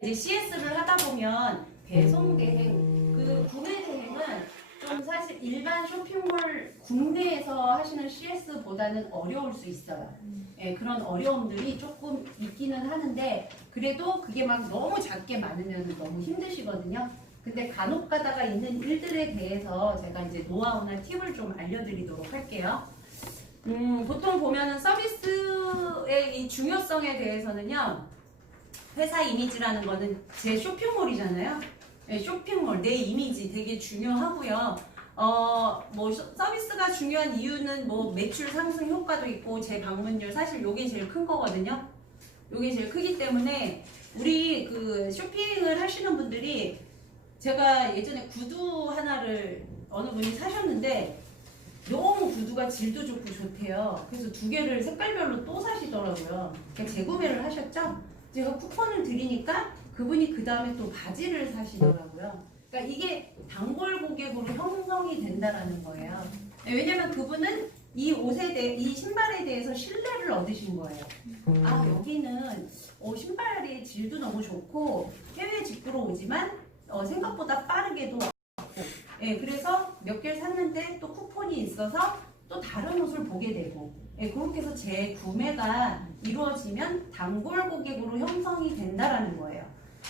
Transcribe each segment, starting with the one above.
이제 CS를 하다 보면 배송 대행, 그 구매 대행은 좀 사실 일반 쇼핑몰 국내에서 하시는 CS보다는 어려울 수 있어요. 예, 그런 어려움들이 조금 있기는 하는데 그래도 그게 막 너무 작게 많으면 너무 힘드시거든요. 근데 간혹 가다가 있는 일들에 대해서 제가 이제 노하우나 팁을 좀 알려드리도록 할게요. 보통 보면은 서비스의 이 중요성에 대해서는요. 회사 이미지라는 거는 제 쇼핑몰이잖아요. 네, 쇼핑몰, 내 이미지 되게 중요하고요. 뭐 서비스가 중요한 이유는 뭐 매출 상승 효과도 있고 재방문율 사실 요게 제일 큰 거거든요. 요게 제일 크기 때문에 우리 그 쇼핑을 하시는 분들이 제가 예전에 구두 하나를 어느 분이 사셨는데 너무 구두가 질도 좋고 좋대요. 그래서 두 개를 색깔별로 또 사시더라고요. 그러니까 재구매를 하셨죠? 제가 쿠폰을 드리니까 그분이 그 다음에 또 바지를 사시더라고요. 그러니까 이게 단골 고객으로 형성이 된다라는 거예요. 왜냐면 그분은 이 옷에 대해, 이 신발에 대해서 신뢰를 얻으신 거예요. 아, 여기는 신발의 질도 너무 좋고 해외 직구로 오지만 생각보다 빠르게도 왔고, 예, 그래서 몇 개를 샀는데 또 쿠폰이 있어서 또 다른 옷을 보게 되고, 예, 그렇게 해서 재구매가 이루어지면 단골 고객으로 형성이 된다라는 거예요.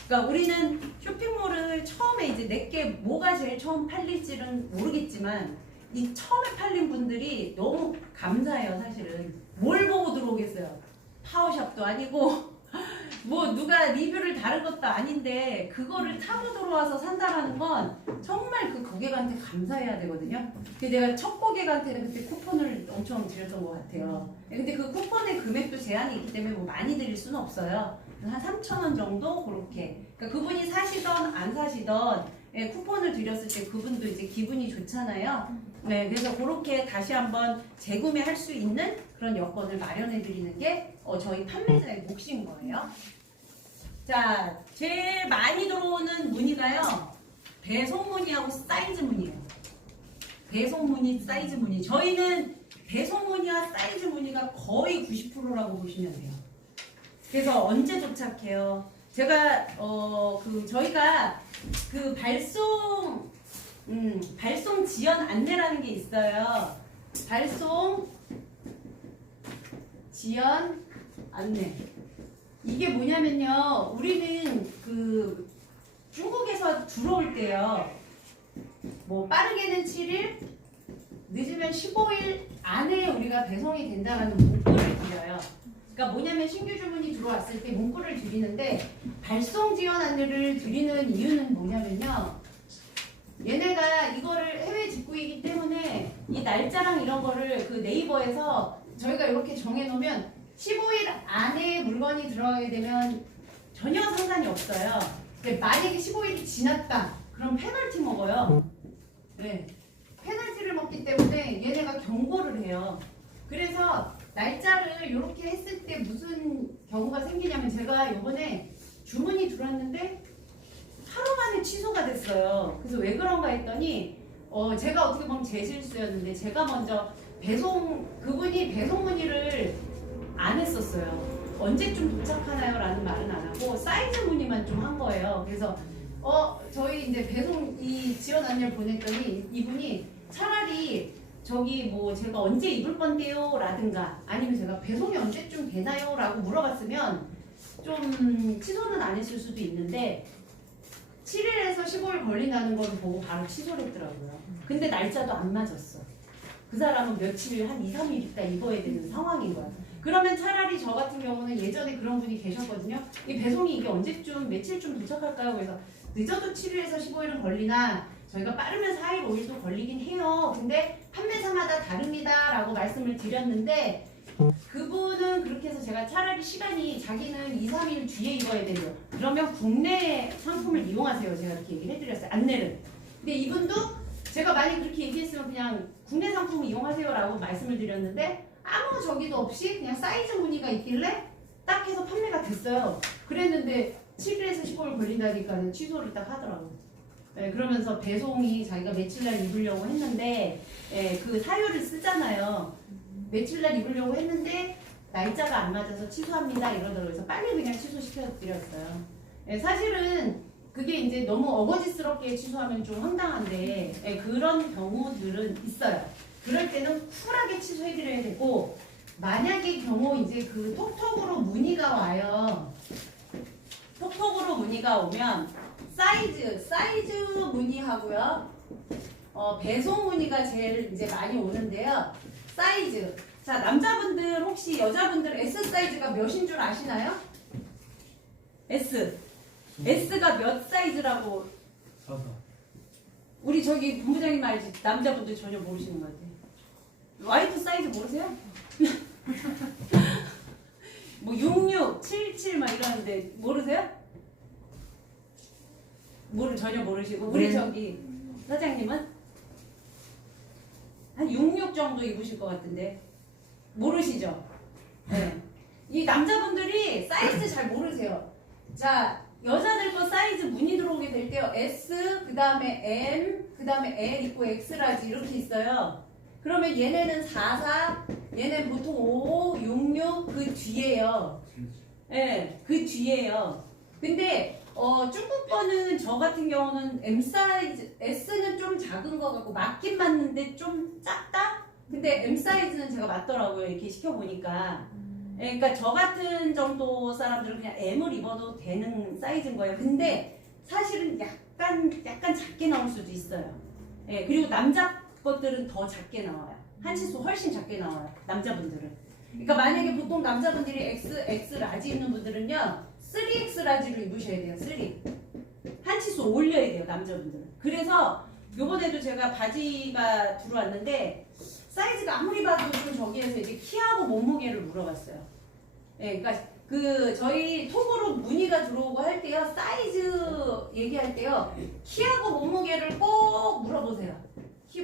그러니까 우리는 쇼핑몰을 처음에 이제 내게 뭐가 제일 처음 팔릴지는 모르겠지만 이 처음에 팔린 분들이 너무 감사해요. 사실은 뭘 보고 들어오겠어요. 파워샵도 아니고 뭐 누가 리뷰를 다른 것도 아닌데 그거를 타고 들어와서 산다라는 건 정말 그 고객한테 감사해야 되거든요. 근데 내가 첫 고객한테는 그때 쿠폰을 엄청 드렸던 것 같아요. 근데 그 쿠폰의 금액도 제한이 있기 때문에 뭐 많이 드릴 수는 없어요. 한 3,000원 정도 그렇게. 그러니까 그분이 사시던 안 사시던 쿠폰을 드렸을 때 그분도 이제 기분이 좋잖아요. 네, 그래서 그렇게 다시 한번 재구매할 수 있는 그런 여건을 마련해 드리는 게 저희 판매자의 몫인 거예요. 자, 제일 많이 들어오는 문의가요. 배송 문의하고 사이즈 문의예요. 배송 문의, 사이즈 문의. 저희는 배송 문의와 사이즈 문의가 거의 90%라고 보시면 돼요. 그래서 언제 도착해요? 제가 저희가 그 발송 지연 안내라는 게 있어요. 발송 지연 안내. 이게 뭐냐면요. 우리는 그 중국에서 들어올 때요. 뭐 빠르게는 7일, 늦으면 15일 안에 우리가 배송이 된다라는 문구를 드려요. 그러니까 뭐냐면 신규 주문이 들어왔을 때 문구를 드리는데 발송 지연 안내를 드리는 이유는 뭐냐면요. 얘네가 이거를 해외 직구이기 때문에 이 날짜랑 이런 거를 그 네이버에서 저희가 이렇게 정해놓으면 15일 안에 물건이 들어가게 되면 전혀 상관이 없어요. 근데 만약에 15일이 지났다. 그럼 페널티 먹어요. 네. 페널티를 먹기 때문에 얘네가 경고를 해요. 그래서 날짜를 이렇게 했을 때 무슨 경우가 생기냐면 제가 요번에 주문이 들어왔는데 하루 만에 취소가 됐어요. 그래서 왜 그런가 했더니 제가 어떻게 보면 제 실수였는데 제가 먼저 그분이 배송 문의를 안 했었어요. 언제쯤 도착하나요? 라는 말은 안 하고 사이즈 문의만 좀 한 거예요. 그래서 저희 이제 배송 이 지원 안내를 보냈더니 이분이 차라리 저기 뭐 제가 언제 입을 건데요? 라든가 아니면 제가 배송이 언제쯤 되나요? 라고 물어봤으면 좀 취소는 안 했을 수도 있는데 7일에서 15일 걸린다는 걸 보고 바로 취소를 했더라고요. 근데 날짜도 안 맞았어. 그 사람은 며칠, 한 2, 3일 있다 입어야 되는 상황인 거야. 그러면 차라리 저 같은 경우는 예전에 그런 분이 계셨거든요. 이 배송이 이게 언제쯤, 며칠쯤 도착할까요? 그래서 늦어도 7일에서 15일은 걸리나 저희가 빠르면 4일, 5일도 걸리긴 해요. 근데 판매사마다 다릅니다. 라고 말씀을 드렸는데 그분은 그렇게 해서 제가 차라리 시간이 자기는 2, 3일 뒤에 입어야 돼요. 그러면 국내 상품을 이용하세요. 제가 이렇게 얘기를 해드렸어요. 안내를. 근데 이분도 제가 많이 그렇게 얘기했으면 그냥 국내 상품을 이용하세요. 라고 말씀을 드렸는데 아무 저기도 없이 그냥 사이즈 문의가 있길래 딱 해서 판매가 됐어요. 그랬는데 7일에서 15일 걸린다니까 취소를 딱 하더라고요. 네, 그러면서 배송이 자기가 며칠날 입으려고 했는데 그 사유를 쓰잖아요. 며칠날 입으려고 했는데 날짜가 안 맞아서 취소합니다 이러더라고요. 그래서 빨리 그냥 취소시켜드렸어요. 예, 사실은 그게 이제 너무 어거지스럽게 취소하면 좀 황당한데 예, 그런 경우들은 있어요. 그럴 때는 쿨하게 취소해드려야 되고 만약의 경우 이제 그 톡톡으로 문의가 와요. 톡톡으로 문의가 오면 사이즈 문의하고요. 배송 문의가 제일 이제 많이 오는데요. 사이즈. 자, 남자분들 혹시 여자분들 S 사이즈가 몇인 줄 아시나요? S. S가 몇 사이즈라고? 4. 우리 저기 본부장님 알지? 남자분들 전혀 모르시는 것 같아요. 와이프 사이즈 모르세요? 뭐 66, 77 막 이러는데 모르세요? 전혀 모르시고 우리 네. 저기 사장님은 한 66 정도 입으실 것 같은데 모르시죠? 네. 이 남자분들이 사이즈 잘 모르세요. 자, 여자들 거 사이즈 문의 들어오게 될 때요. S, 그 다음에 M, 그 다음에 L 있고 X라지 이렇게 있어요. 그러면 얘네는 44, 얘는 보통 55, 66 그 뒤에요. 네, 그 뒤에요. 근데 중국 거는 저 같은 경우는 M 사이즈, S는 좀 작은 거 같고 맞긴 맞는데 좀 작다? 근데 M 사이즈는 제가 맞더라고요. 이렇게 시켜보니까. 예, 그러니까 저 같은 정도 사람들은 그냥 M을 입어도 되는 사이즈인 거예요. 근데 사실은 약간 작게 나올 수도 있어요. 예, 그리고 남자 것들은 더 작게 나와요. 한 치수 훨씬 작게 나와요. 남자분들은. 그러니까 만약에 보통 남자분들이 X 라지 입는 분들은요. 3X 라지를 입으셔야 돼요. 3. 한 치수 올려야 돼요. 남자분들은. 그래서 요번에도 제가 바지가 들어왔는데 사이즈가 아무리 봐도 좀 저기에서 이제 키하고 몸무게를 물어봤어요. 예, 그러니까 그 저희 톡으로 문의가 들어오고 할 때요. 사이즈 얘기할 때요. 키하고 몸무게를 꼭 물어보세요. 키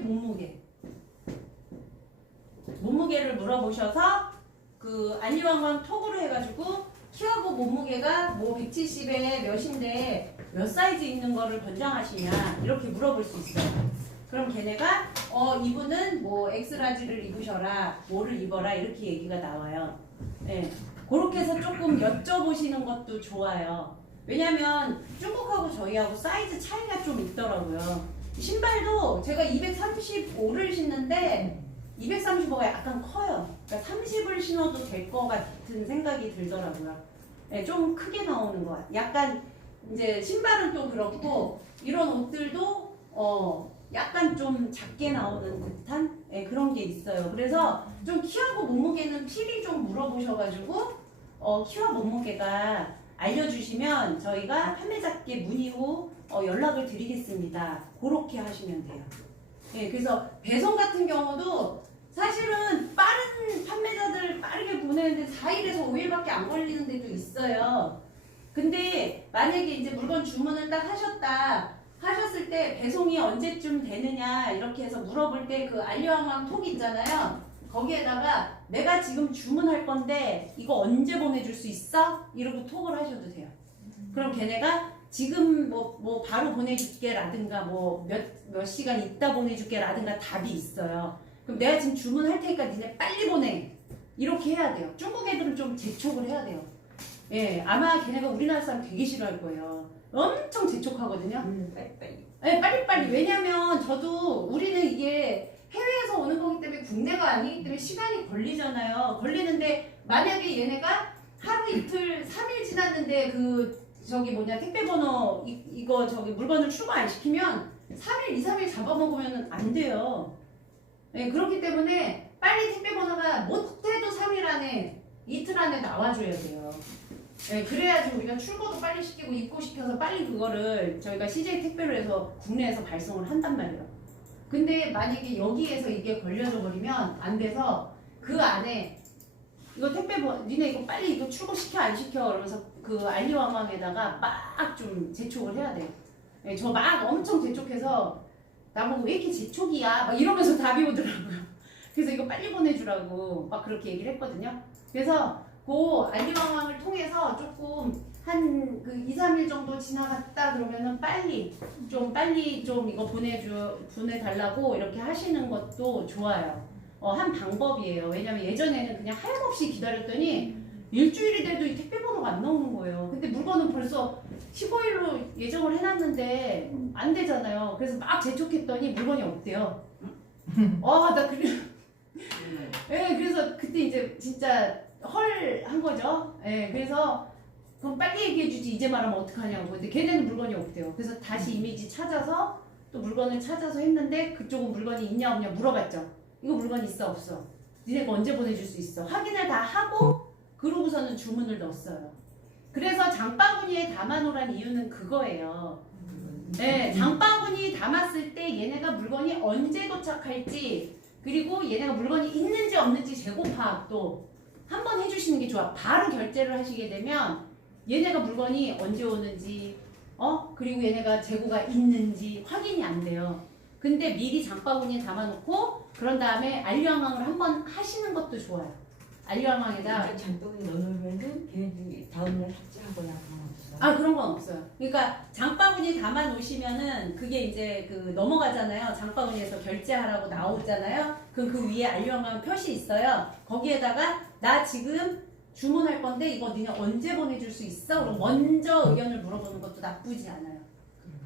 몸무게를 물어보셔서 그 알리왕왕 톡으로 해가지고 키하고 몸무게가 뭐 170에 몇인데 몇 사이즈 있는 거를 권장하시냐 이렇게 물어볼 수 있어요. 그럼 걔네가 이분은 뭐 X라지를 입으셔라 뭐를 입어라 이렇게 얘기가 나와요. 네. 그렇게 해서 조금 여쭤보시는 것도 좋아요. 왜냐면 중국하고 저희하고 사이즈 차이가 좀 있더라고요. 신발도 제가 235를 신는데 235가 약간 커요. 그러니까 30을 신어도 될 것 같은 생각이 들더라고요. 네, 좀 크게 나오는 것 같아요. 약간 이제 신발은 또 그렇고 이런 옷들도 약간 좀 작게 나오는 듯한 그런 게 있어요. 그래서 좀 키하고 몸무게는 필히 좀 물어보셔가지고 키와 몸무게가 알려주시면 저희가 판매자께 문의 후 연락을 드리겠습니다. 그렇게 하시면 돼요. 예, 그래서 배송 같은 경우도 사실은 빠른 판매자들 빠르게 보내는데 4일에서 5일밖에 안 걸리는 데도 있어요. 근데 만약에 이제 물건 주문을 딱 하셨을 때 배송이 언제쯤 되느냐 이렇게 해서 물어볼 때 그 알리왕왕 톡 있잖아요. 거기에다가 내가 지금 주문할 건데 이거 언제 보내줄 수 있어? 이러고 톡을 하셔도 돼요. 그럼 걔네가 지금 뭐 바로 보내줄게 라든가 뭐 몇 시간 있다 보내줄게 라든가 답이 있어요. 그럼 내가 지금 주문할 테니까 니네 빨리 보내 이렇게 해야 돼요. 중국 애들은 좀 재촉을 해야 돼요. 예, 아마 걔네가 우리나라 사람 되게 싫어할 거예요. 엄청 재촉하거든요. 빨리빨리. 네, 빨리빨리. 왜냐면 저도 우리는 이게 해외에서 오는 거기 때문에 국내가 아니기 때문에 시간이 걸리잖아요. 걸리는데 만약에 얘네가 하루 이틀 3일 지났는데 택배 번호 이거 물건을 출고 안 시키면 3일, 2, 3일 잡아먹으면 안 돼요. 네, 그렇기 때문에 빨리 택배 번호가 못해도 3일 안에 이틀 안에 나와줘야 돼요. 네, 그래야지 우리가 출고도 빨리 시키고 입고시켜서 빨리 그거를 저희가 CJ 택배로 해서 국내에서 발송을 한단 말이에요. 근데 만약에 여기에서 이게 걸려져 버리면 안 돼서 그 안에 이거 니네 이거 빨리 이거 출고시켜 안 시켜 그러면서 그 알리와망에다가 막 좀 재촉을 해야 돼요. 네, 저 막 엄청 재촉해서 나보고 왜 이렇게 재촉이야 막 이러면서 답이 오더라고요. 그래서 이거 빨리 보내주라고 막 그렇게 얘기를 했거든요. 그래서 그 알리왕왕을 통해서 조금 한 2, 3일 정도 지나갔다 그러면은 빨리 좀 이거 보내달라고 이렇게 하시는 것도 좋아요. 한 방법이에요. 왜냐면 예전에는 그냥 하염없이 기다렸더니 일주일이 돼도 이 택배 번호가 안 나오는 거예요. 근데 물건은 벌써 15일로 예정을 해놨는데 안 되잖아요. 그래서 막 재촉했더니 물건이 없대요. 나 그래. 예, 그래서 그때 이제 진짜 헐 한 거죠. 예, 그래서 그럼 빨리 얘기해주지 이제 말하면 어떡하냐고. 근데 걔네는 물건이 없대요. 그래서 다시 이미지 찾아서 또 물건을 찾아서 했는데 그쪽은 물건이 있냐 없냐 물어봤죠. 이거 물건 있어 없어? 니네가 언제 보내줄 수 있어? 확인을 다 하고 그러고서는 주문을 넣었어요. 그래서 장바구니에 담아놓으란 이유는 그거예요. 네, 장바구니 담았을 때 얘네가 물건이 언제 도착할지 그리고 얘네가 물건이 있는지 없는지 재고 파악도 한번 해주시는 게 좋아. 바로 결제를 하시게 되면 얘네가 물건이 언제 오는지 그리고 얘네가 재고가 있는지 확인이 안 돼요. 근데 미리 장바구니에 담아놓고 그런 다음에 알류항항을 한번 하시는 것도 좋아요. 알류항항에다 장바구니 넣어놓으면은 걔네들이 다음날 삭제하거나 그런 거 없어? 그런 건 없어요. 그러니까 장바구니 담아 놓으시면은 그게 이제 그 넘어가잖아요. 장바구니에서 결제하라고 나오잖아요. 그럼 그 위에 알류항항 표시 있어요. 거기에다가 나 지금 주문할 건데 이거 니네 언제 보내줄 수 있어? 그럼 먼저 의견을 물어보는 것도 나쁘지 않아요.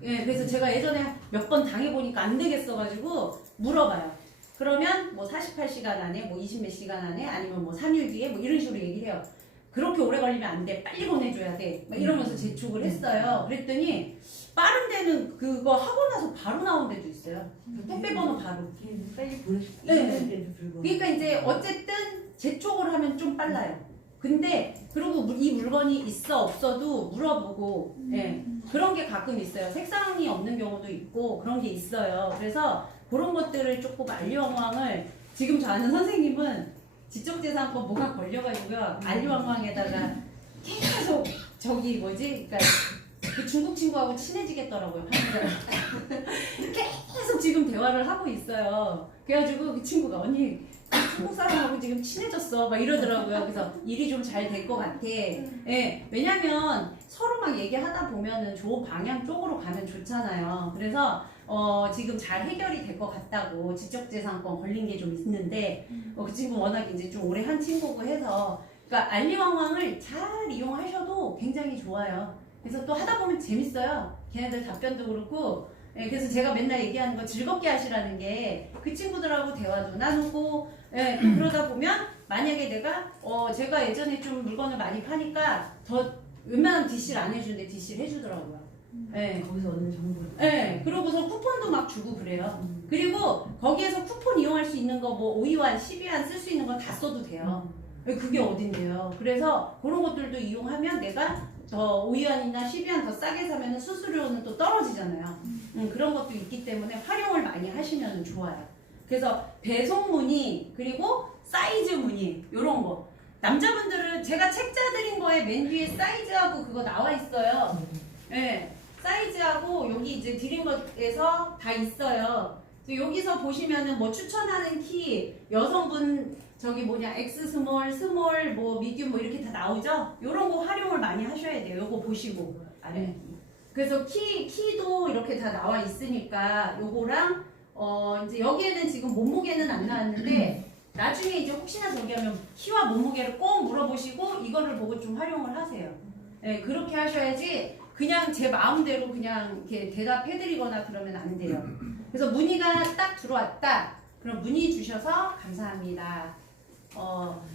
예, 그래서 제가 예전에 몇 번 당해보니까 안 되겠어가지고 물어봐요. 그러면 뭐 48시간 안에, 뭐 20몇 시간 안에, 아니면 뭐 3일 뒤에 뭐 이런 식으로 얘기를 해요. 그렇게 오래 걸리면 안 돼. 빨리 보내줘야 돼. 막 이러면서 재촉을 했어요. 그랬더니 빠른 데는 그거 하고 나서 바로 나온 데도 있어요. 택배 번호 바로. 걔네들 빨리 보낼 수 네. 있는데도 불구하고. 그러니까 이제 어쨌든 재촉을 하면 좀 빨라요. 근데 그리고 이 물건이 있어 없어도 물어보고 그런 게 가끔 있어요. 색상이 없는 경우도 있고 그런 게 있어요. 그래서 그런 것들을 조금 알류항항을 지금 저 아는 선생님은 지적재산권 뭐가 걸려가지고요. 알류항항에다가 계속 저기 뭐지? 그러니까 그 중국 친구하고 친해지겠더라고요. 계속 지금 대화를 하고 있어요. 그래가지고 그 친구가 언니 한국 사람하고 지금 친해졌어 막 이러더라고요. 그래서 일이 좀 잘 될 것 같아. 예, 왜냐면 서로 막 얘기하다 보면은 좋은 방향 쪽으로 가면 좋잖아요. 그래서 지금 잘 해결이 될 것 같다고. 지적재산권 걸린 게 좀 있는데 그 친구 워낙 이제 좀 오래 한 친구고 해서 그러니까 알리왕왕을 잘 이용하셔도 굉장히 좋아요. 그래서 또 하다 보면 재밌어요. 걔네들 답변도 그렇고. 예, 그래서 제가 맨날 얘기하는 거 즐겁게 하시라는 게 그 친구들하고 대화도 나누고 또 그러다 보면 만약에 내가 제가 예전에 좀 물건을 많이 파니까 더 웬만하면 DC를 안 해주는데 DC를 해주더라고요. 거기서 얻는 정보를. 그러고서 쿠폰도 막 주고 그래요. 그리고 거기에서 쿠폰 이용할 수 있는 거 뭐 5위안, 12위안 쓸 수 있는 거 다 써도 돼요. 그게 어딘데요. 그래서 그런 것들도 이용하면 내가 더 5위안이나 12위안 더 싸게 사면 수수료는 또 떨어지잖아요. 그런 것도 있기 때문에 활용을 많이 하시면 좋아요. 그래서 배송 문의 그리고 사이즈 문의 이런 거 남자분들은 제가 책자 드린 거에 맨 뒤에 사이즈하고 그거 나와 있어요. 사이즈하고 여기 이제 드린 것에서 다 있어요. 여기서 보시면은 뭐 추천하는 키 여성분 저기 뭐냐 X 스몰, 스몰, 뭐 미디움 뭐 이렇게 다 나오죠? 요런 거 활용을 많이 하셔야 돼요. 요거 보시고. 그래서 키도 이렇게 다 나와 있으니까 요거랑 이제 여기에는 지금 몸무게는 안 나왔는데 나중에 이제 혹시나 저기 하면 키와 몸무게를 꼭 물어보시고 이거를 보고 좀 활용을 하세요. 그렇게 하셔야지 그냥 제 마음대로 그냥 이렇게 대답해드리거나 그러면 안 돼요. 그래서 문의가 딱 들어왔다. 그럼 문의 주셔서 감사합니다.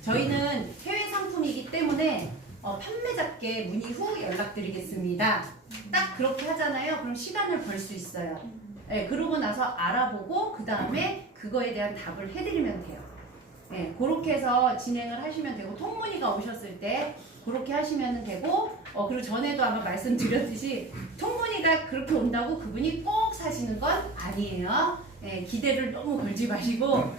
저희는 해외 상품이기 때문에 판매자께 문의 후 연락드리겠습니다. 딱 그렇게 하잖아요. 그럼 시간을 벌 수 있어요. 그러고 나서 알아보고 그 다음에 그거에 대한 답을 해드리면 돼요. 그렇게 해서 진행을 하시면 되고 통문의가 오셨을 때 그렇게 하시면 되고 그리고 전에도 아마 말씀드렸듯이 통문의가 그렇게 온다고 그분이 꼭 사시는 건 아니에요. 기대를 너무 걸지 마시고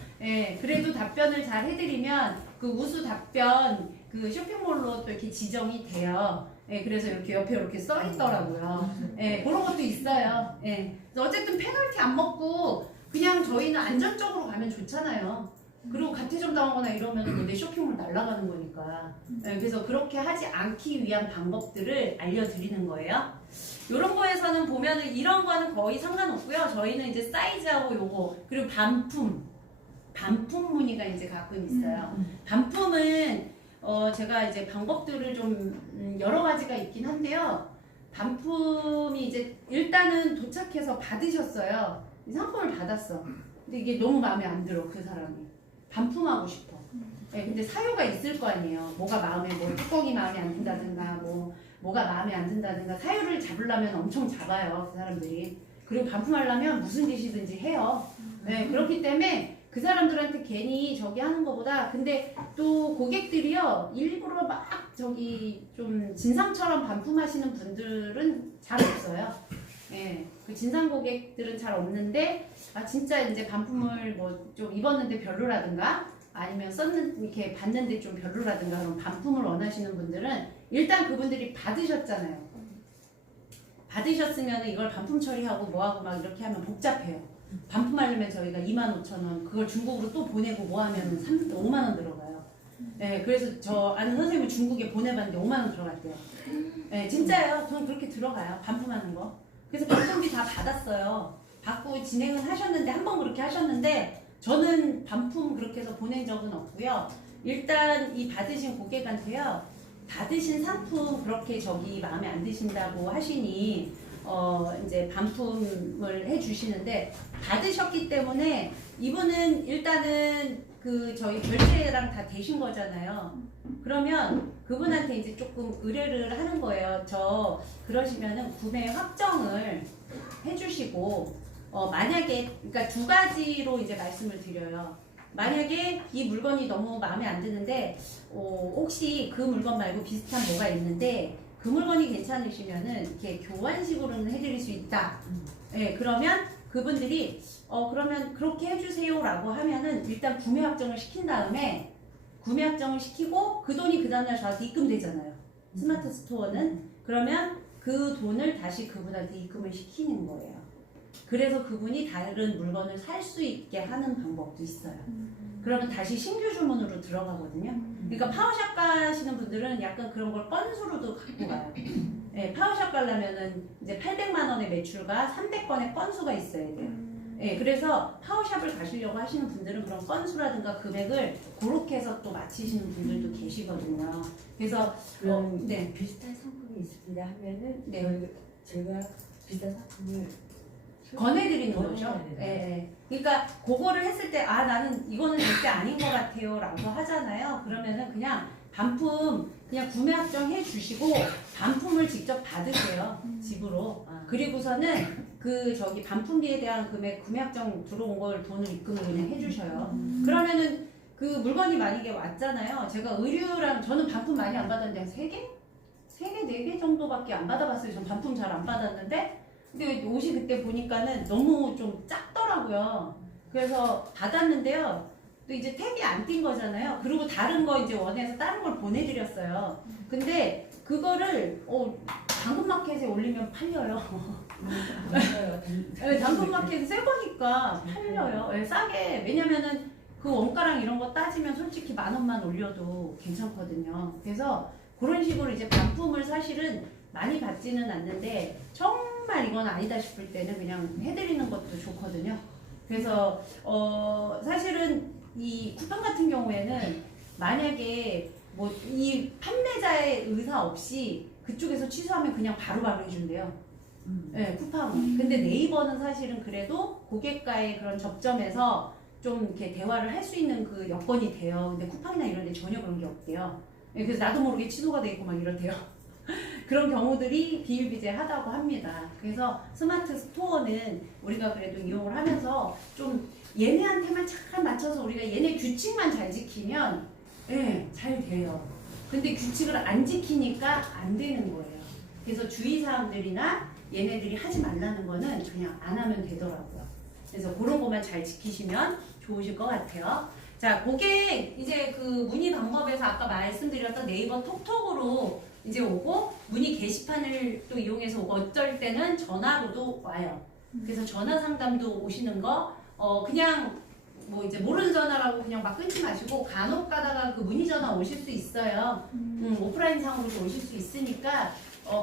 그래도 답변을 잘 해드리면 그 우수 답변 그 쇼핑몰로 또 이렇게 지정이 돼요. 그래서 이렇게 옆에 이렇게 써 있더라고요. 그런 것도 있어요. 그래서 어쨌든 페널티 안 먹고 그냥 저희는 안전적으로 가면 좋잖아요. 그리고 가태점 당하거나 이러면 내 쇼핑몰 날아가는 거니까. 그래서 그렇게 하지 않기 위한 방법들을 알려드리는 거예요. 이런 거에서는 보면은 이런 거는 거의 상관없고요. 저희는 이제 사이즈하고 요거 그리고 반품 문의가 이제 가끔 있어요. 반품은 제가 이제 방법들을 좀 여러 가지가 있긴 한데요. 반품이 이제 일단은 도착해서 받으셨어요. 이 상품을 받았어. 근데 이게 너무 마음에 안 들어 그 사람이. 반품하고 싶어. 네, 근데 사유가 있을 거 아니에요. 뭐가 마음에 뭐 뚜껑이 마음에 안 든다든가 뭐가 마음에 안 든다든가 사유를 잡으려면 엄청 잡아요 그 사람들이. 그리고 반품하려면 무슨 짓이든지 해요. 네, 그렇기 때문에 그 사람들한테 괜히 저기 하는 것보다 근데 또 고객들이요 일부러 막 저기 좀 진상처럼 반품하시는 분들은 잘 없어요. 예, 그 진상 고객들은 잘 없는데 아 진짜 이제 반품을 뭐 좀 입었는데 별로라든가 아니면 이렇게 봤는데 좀 별로라든가 그런 반품을 원하시는 분들은 일단 그분들이 받으셨잖아요. 받으셨으면 이걸 반품 처리하고 뭐하고 막 이렇게 하면 복잡해요. 반품하려면 저희가 25,000원 그걸 중국으로 또 보내고 뭐 하면 5만원 들어가요. 네, 그래서 저 아는 선생님이 중국에 보내봤는데 5만원 들어갔대요. 네, 진짜예요. 저는 그렇게 들어가요. 반품하는 거. 그래서 반품비 다 받았어요. 받고 진행은 하셨는데 한 번 그렇게 하셨는데 저는 반품 그렇게 해서 보낸 적은 없고요. 일단 이 받으신 고객한테요. 받으신 상품 그렇게 저기 마음에 안 드신다고 하시니 이제 반품을 해주시는데 받으셨기 때문에 이분은 일단은 그 저희 결제랑 다 되신 거잖아요. 그러면 그분한테 이제 조금 의뢰를 하는 거예요. 저 그러시면은 구매 확정을 해주시고 만약에 그러니까 두 가지로 이제 말씀을 드려요. 만약에 이 물건이 너무 마음에 안 드는데 혹시 그 물건 말고 비슷한 뭐가 있는데 그 물건이 괜찮으시면은 이렇게 교환식으로는 해드릴 수 있다. 네, 그러면 그분들이 그러면 그렇게 해주세요라고 하면은 일단 구매 확정을 시킨 다음에 구매 확정을 시키고 그 돈이 그 다음날 저한테 입금되잖아요. 스마트 스토어는 그러면 그 돈을 다시 그분한테 입금을 시키는 거예요. 그래서 그분이 다른 물건을 살 수 있게 하는 방법도 있어요. 그러면 다시 신규 주문으로 들어가거든요. 그러니까 파워샵 가시는 분들은 약간 그런 걸 건수로도 갖고 가요. 네, 파워샵 가려면은 이제 800만 원의 매출과 300건의 건수가 있어야 돼요. 네, 그래서 파워샵을 가시려고 하시는 분들은 그런 건수라든가 금액을 그렇게 해서 또 맞추시는 분들도 계시거든요. 그래서 그럼 네. 비슷한 상품이 있습니다 하면은 네. 제가 비슷한 상품을 권해드리는 거죠. 권해야 예, 예. 그러니까 그거를 했을 때 아 나는 이거는 절대 아닌 것 같아요 라고 하잖아요. 그러면은 그냥 반품 그냥 구매 확정 해주시고 반품을 직접 받으세요. 집으로. 그리고서는 그 저기 반품비에 대한 금액 구매 확정 들어온 걸 돈을 입금을 그냥 해주셔요. 그러면은 그 물건이 만약에 왔잖아요. 제가 의류랑 저는 반품 많이 안 받았는데 한 3개? 3개, 4개 정도밖에 안 받아봤어요. 전 반품 잘 안 받았는데 근데 옷이 그때 보니까는 너무 좀 작더라고요. 그래서 받았는데요. 또 이제 택이 안 띈 거잖아요. 그리고 다른 거 이제 원해서 다른 걸 보내드렸어요. 근데 그거를 당근마켓에 올리면 팔려요. 네, 당근마켓 새 거니까 팔려요. 네, 싸게. 왜냐면은 그 원가랑 이런 거 따지면 솔직히 10,000원만 올려도 괜찮거든요. 그래서 그런 식으로 이제 반품을 사실은 많이 받지는 않는데 정말 이건 아니다 싶을 때는 그냥 해드리는 것도 좋거든요. 그래서 사실은 이 쿠팡 같은 경우에는 만약에 뭐 이 판매자의 의사 없이 그쪽에서 취소하면 그냥 바로바로 해준대요. 네, 쿠팡은. 근데 네이버는 사실은 그래도 고객과의 그런 접점에서 좀 이렇게 대화를 할 수 있는 그 여건이 돼요. 근데 쿠팡이나 이런 데 전혀 그런 게 없대요. 네, 그래서 나도 모르게 취소가 돼 있고 막 이렇대요. 그런 경우들이 비일비재하다고 합니다. 그래서 스마트 스토어는 우리가 그래도 이용을 하면서 좀 얘네한테만 잠깐 맞춰서 우리가 얘네 규칙만 잘 지키면 잘 돼요. 근데 규칙을 안 지키니까 안 되는 거예요. 그래서 주의사항들이나 얘네들이 하지 말라는 거는 그냥 안 하면 되더라고요. 그래서 그런 것만 잘 지키시면 좋으실 것 같아요. 자, 그게 이제 그 문의 방법에서 아까 말씀드렸던 네이버 톡톡으로 이제 오고 문의 게시판을 또 이용해서 오고 어쩔 때는 전화로도 와요. 그래서 전화 상담도 오시는 거 그냥 뭐 이제 모르는 전화라고 그냥 막 끊지 마시고 간혹 가다가 그 문의 전화 오실 수 있어요. 오프라인 상으로도 오실 수 있으니까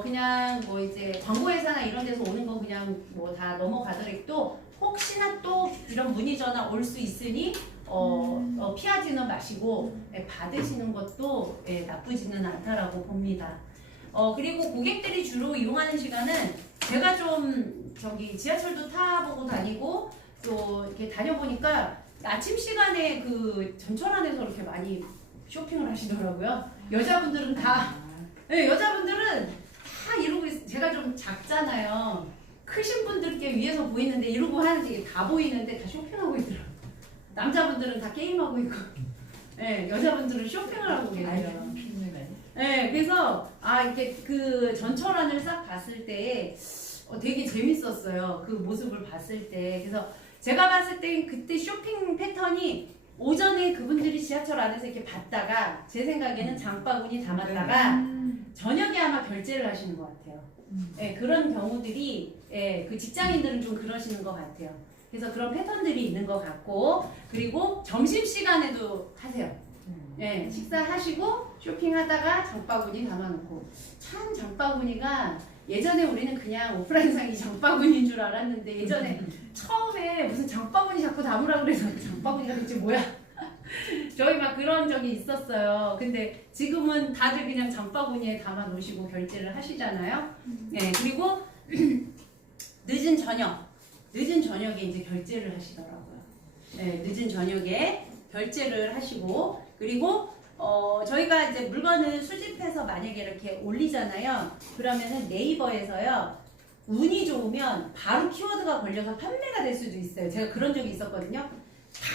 그냥 뭐 이제 광고회사나 이런 데서 오는 거 그냥 뭐 다 넘어가더라도 혹시나 또 이런 문의 전화 올 수 있으니 피하지는 마시고 받으시는 것도 나쁘지는 않다라고 봅니다. 그리고 고객들이 주로 이용하는 시간은 제가 좀 저기 지하철도 타보고 다니고 또 이렇게 다녀보니까 아침 시간에 그 전철 안에서 이렇게 많이 쇼핑을 하시더라고요. 여자분들은 다, 네, 여자분들은 다 이러고 제가 좀 작잖아요. 크신 분들께 위에서 보이는데 이러고 하는데 이게 다 보이는데 다 쇼핑하고 있더라고요. 남자분들은 다 게임하고 있고, 네, 여자분들은 쇼핑을 하고 계세요. 네, 그래서 이렇게 그 전철안을 싹 봤을 때 되게 재밌었어요. 그 모습을 봤을 때. 그래서 제가 봤을 때 그때 쇼핑 패턴이 오전에 그분들이 지하철 안에서 이렇게 봤다가 제 생각에는 장바구니 담았다가 저녁에 아마 결제를 하시는 것 같아요. 네, 그런 경우들이 그 직장인들은 좀 그러시는 것 같아요. 그래서 그런 패턴들이 있는 것 같고 그리고 점심시간에도 하세요. 네, 식사하시고 쇼핑하다가 장바구니 담아놓고 참 장바구니가 예전에 우리는 그냥 오프라인상이 장바구니인 줄 알았는데 예전에 처음에 무슨 장바구니 자꾸 담으라 그래서 장바구니가 대체 뭐야? 저희 막 그런 적이 있었어요. 근데 지금은 다들 그냥 장바구니에 담아 놓으시고 결제를 하시잖아요. 네, 그리고 늦은 저녁에 이제 결제를 하시더라고요. 네, 늦은 저녁에 결제를 하시고 그리고 저희가 이제 물건을 수집해서 만약에 이렇게 올리잖아요. 그러면은 네이버에서요. 운이 좋으면 바로 키워드가 걸려서 판매가 될 수도 있어요. 제가 그런 적이 있었거든요.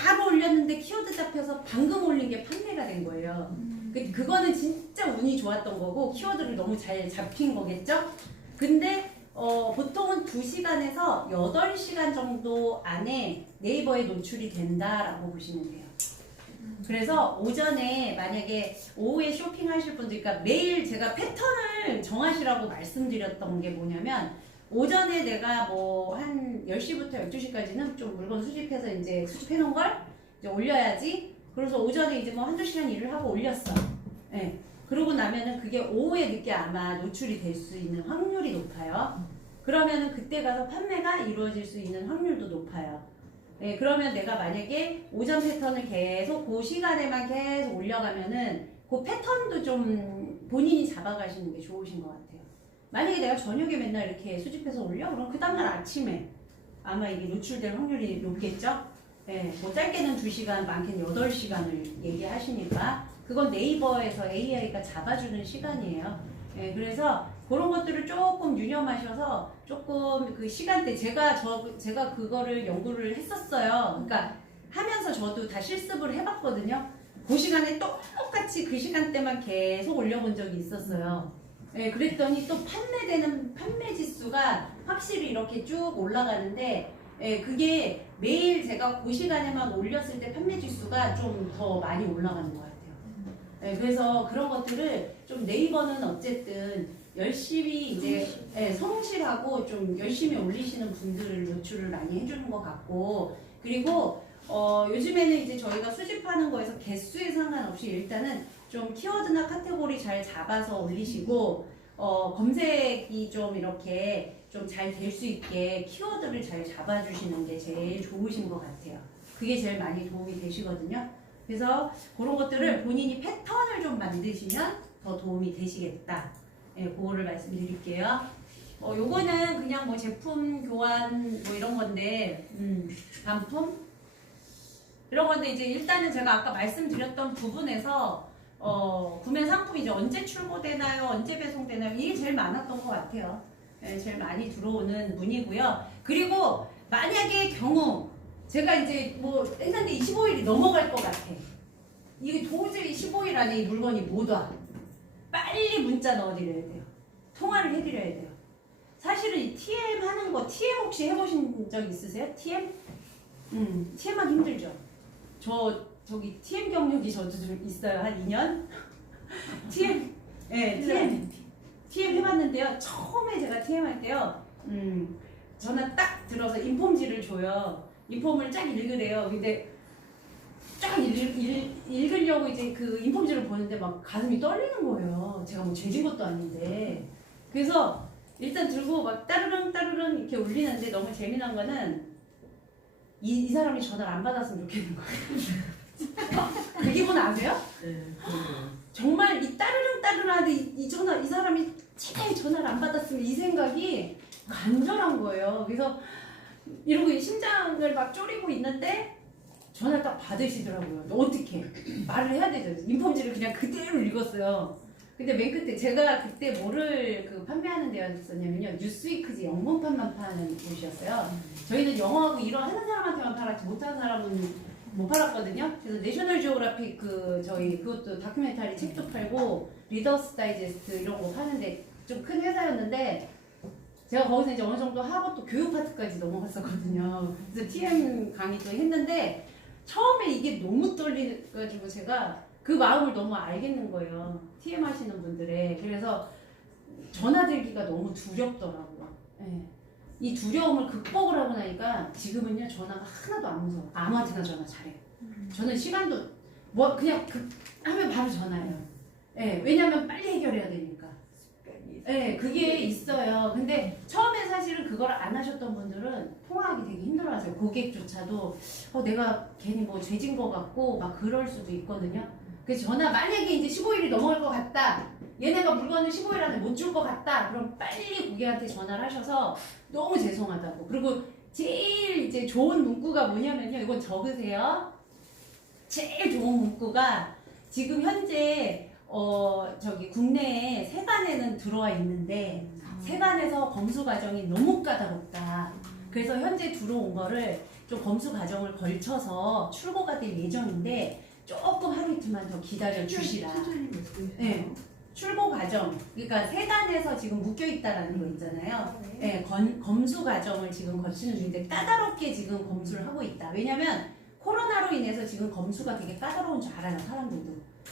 바로 올렸는데 키워드 잡혀서 방금 올린 게 판매가 된 거예요. 그거는 진짜 운이 좋았던 거고 키워드를 너무 잘 잡힌 거겠죠? 근데 보통은 2시간에서 8시간 정도 안에 네이버에 노출이 된다라고 보시면 돼요. 그래서 오전에 만약에 오후에 쇼핑하실 분들, 그러니까 매일 제가 패턴을 정하시라고 말씀드렸던 게 뭐냐면 오전에 내가 뭐 한 10시부터 12시까지는 좀 물건 수집해서 이제 수집해 놓은 걸 이제 올려야지. 그래서 오전에 이제 뭐 한두 시간 일을 하고 올렸어. 네. 그러고 나면은 그게 오후에 늦게 아마 노출이 될 수 있는 확률이 높아요. 그러면은 그때 가서 판매가 이루어질 수 있는 확률도 높아요. 네, 그러면 내가 만약에 오전 패턴을 계속 그 시간에만 계속 올려가면은 그 패턴도 좀 본인이 잡아가시는 게 좋으신 것 같아요. 만약에 내가 저녁에 맨날 이렇게 수집해서 올려? 그럼 그 다음날 아침에 아마 이게 노출될 확률이 높겠죠? 네, 뭐 짧게는 2시간, 많게는 8시간을 얘기하시니까 그건 네이버에서 AI가 잡아주는 시간이에요. 네, 그래서 그런 것들을 조금 유념하셔서 조금 그 시간대 제가 그거를 연구를 했었어요. 그러니까 하면서 저도 다 실습을 해봤거든요. 그 시간에 똑같이 그 시간대만 계속 올려본 적이 있었어요. 네, 그랬더니 또 판매되는 판매 지수가 확실히 이렇게 쭉 올라가는데 그게 매일 제가 그 시간에만 올렸을 때 판매 지수가 좀 더 많이 올라가는 것 같아요. 그래서 그런 것들을 좀 네이버는 어쨌든 열심히 이제 성실하고 좀 열심히 올리시는 분들을 노출을 많이 해주는 것 같고 그리고 요즘에는 이제 저희가 수집하는 거에서 개수에 상관없이 일단은 좀 키워드나 카테고리 잘 잡아서 올리시고 검색이 좀 이렇게 좀 잘 될 수 있게 키워드를 잘 잡아주시는 게 제일 좋으신 것 같아요. 그게 제일 많이 도움이 되시거든요. 그래서 그런 것들을 본인이 패턴을 좀 만드시면 더 도움이 되시겠다. 그거를 말씀드릴게요. 요거는 그냥 뭐 제품 교환 뭐 이런 건데, 반품? 이런 건데 이제 일단은 제가 아까 말씀드렸던 부분에서 구매 상품이 이제 언제 출고되나요? 언제 배송되나요? 이게 제일 많았던 것 같아요. 제일 많이 들어오는 문이고요. 그리고 만약에 경우 제가 이제 뭐 했는데 25일이 넘어갈 것 같아. 이게 도저히 15일 안에 이 물건이 못 와. 빨리 문자 넣어드려야 돼요. 통화를 해드려야 돼요. 사실은 이 TM 하는 거, TM 혹시 해보신 적 있으세요? TM? TM 하기 힘들죠? 저기 TM 경력이 저도 좀 있어요. 한 2년? TM, TM 해봤는데요. 처음에 제가 TM 할 때요. 전화 딱 들어서 인폼지를 줘요. 인폼을 쫙 읽으래요. 근데 쫙 읽으려고 이제 그 인폼지를 보는데 막 가슴이 떨리는 거예요. 제가 뭐 죄진 것도 아닌데. 그래서 일단 들고 막 따르릉 따르릉 이렇게 울리는데 너무 재미난 거는 이 사람이 전화를 안 받았으면 좋겠는 거예요. 그 기분 아세요? 네. 정말 이 따르릉 따르릉 하는데 이 전화 이 사람이 차라리 전화를 안 받았으면 이 생각이 간절한 거예요. 그래서 이러고 심장을 막 쪼리고 있는데 전화를 딱 받으시더라고요. 어떻게 말을 해야 되죠. 인폼지를 그냥 그대로 읽었어요. 근데 맨 끝에 제가 그때 뭐를 판매하는 데였었냐면요. 뉴스위크지 영문판만 파는 곳이었어요. 저희는 영어하고 이런 하는 사람한테만 팔았지 못하는 사람은 못 팔았거든요. 그래서 내셔널 지오그래픽 저희 그것도 다큐멘터리 책도 팔고 리더스 다이제스트 이런 거 파는데 좀 큰 회사였는데 제가 거기서 이제 어느 정도 하고 또 교육 파트까지 넘어갔었거든요. 그래서 TM 강의도 했는데 처음에 이게 너무 떨리가지고 제가 그 마음을 너무 알겠는 거예요. TM 하시는 분들의. 그래서 전화 들기가 너무 두렵더라고요. 네. 이 두려움을 극복을 하고 나니까 지금은요 전화가 하나도 안 무서워. 아무한테나 전화 잘해요. 저는 시간도 뭐 그냥 하면 바로 전화해요. 네. 왜냐면 빨리 해결해야 되니까. 네, 그게 있어요. 근데 처음에 사실은 그걸 안 하셨던 분들은 통화하기 되게 힘들어하세요. 고객조차도 내가 괜히 뭐 죄진 것 같고 막 그럴 수도 있거든요. 그래서 전화 만약에 이제 15일이 넘어갈 것 같다. 얘네가 물건을 15일 안에 못 줄 것 같다. 그럼 빨리 고객한테 전화를 하셔서 너무 죄송하다고. 그리고 제일 이제 좋은 문구가 뭐냐면요. 이건 적으세요. 제일 좋은 문구가 지금 현재 저기 국내에 세관에는 들어와 있는데 세관에서 검수 과정이 너무 까다롭다. 그래서 현재 들어온 거를 좀 검수 과정을 걸쳐서 출고가 될 예정인데 조금 하루 이틀만 더 기다려 주시라. 네. 출고 과정, 그러니까 세관에서 지금 묶여 있다라는 거 있잖아요. 네, 검수 과정을 지금 거치는 중인데 까다롭게 지금 검수를 하고 있다. 왜냐면 코로나로 인해서 지금 검수가 되게 까다로운 줄 알아요, 사람들도.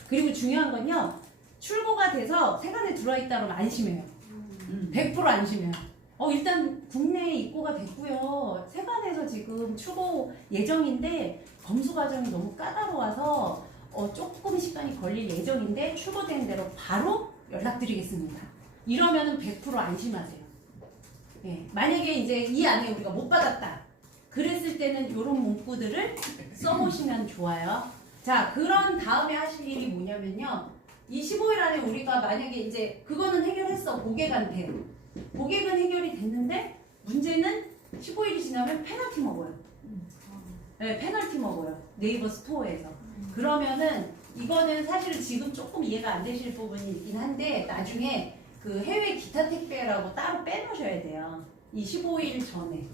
그리고 중요한 건요, 출고가 돼서 세관에 들어와 있다면 안심해요. 100% 안심해요. 일단 국내에 입고가 됐고요. 세관에서 지금 출고 예정인데 검수 과정이 너무 까다로워서 조금 시간이 걸릴 예정인데 출고된 대로 바로 연락드리겠습니다. 이러면은 100% 안심하세요. 예, 만약에 이제 이 안에 우리가 못 받았다. 그랬을 때는 이런 문구들을 써보시면 좋아요. 자, 그런 다음에 하실 일이 뭐냐면요. 이 15일 안에 우리가 만약에 이제 그거는 해결했어. 고객한테. 고객은 해결이 됐는데 문제는 15일이 지나면 페널티 먹어요. 네, 페널티 먹어요. 네이버 스토어에서. 그러면은 이거는 사실은 지금 조금 이해가 안 되실 부분이 있긴 한데 나중에 그 해외 기타 택배라고 따로 빼놓으셔야 돼요. 이 15일 전에.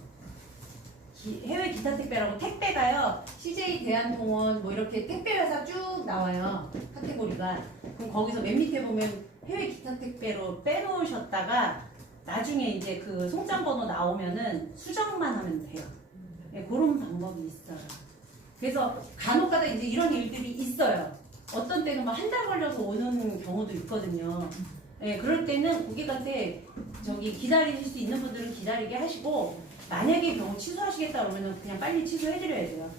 해외 기타 택배라고 택배가요. CJ 대한통운 뭐 이렇게 택배 회사 쭉 나와요. 카테고리가. 그럼 거기서 맨 밑에 보면 해외 기타 택배로 빼놓으셨다가 나중에 이제 그 송장 번호 나오면은 수정만 하면 돼요. 네, 그런 방법이 있어요. 그래서 간혹가다 이제 이런 일들이 있어요. 어떤 때는 막 한 달 걸려서 오는 경우도 있거든요. 네, 그럴 때는 고객한테 저기 기다리실 수 있는 분들은 기다리게 하시고 만약에 경우 취소하시겠다 그러면 그냥 빨리 취소해드려야 돼요.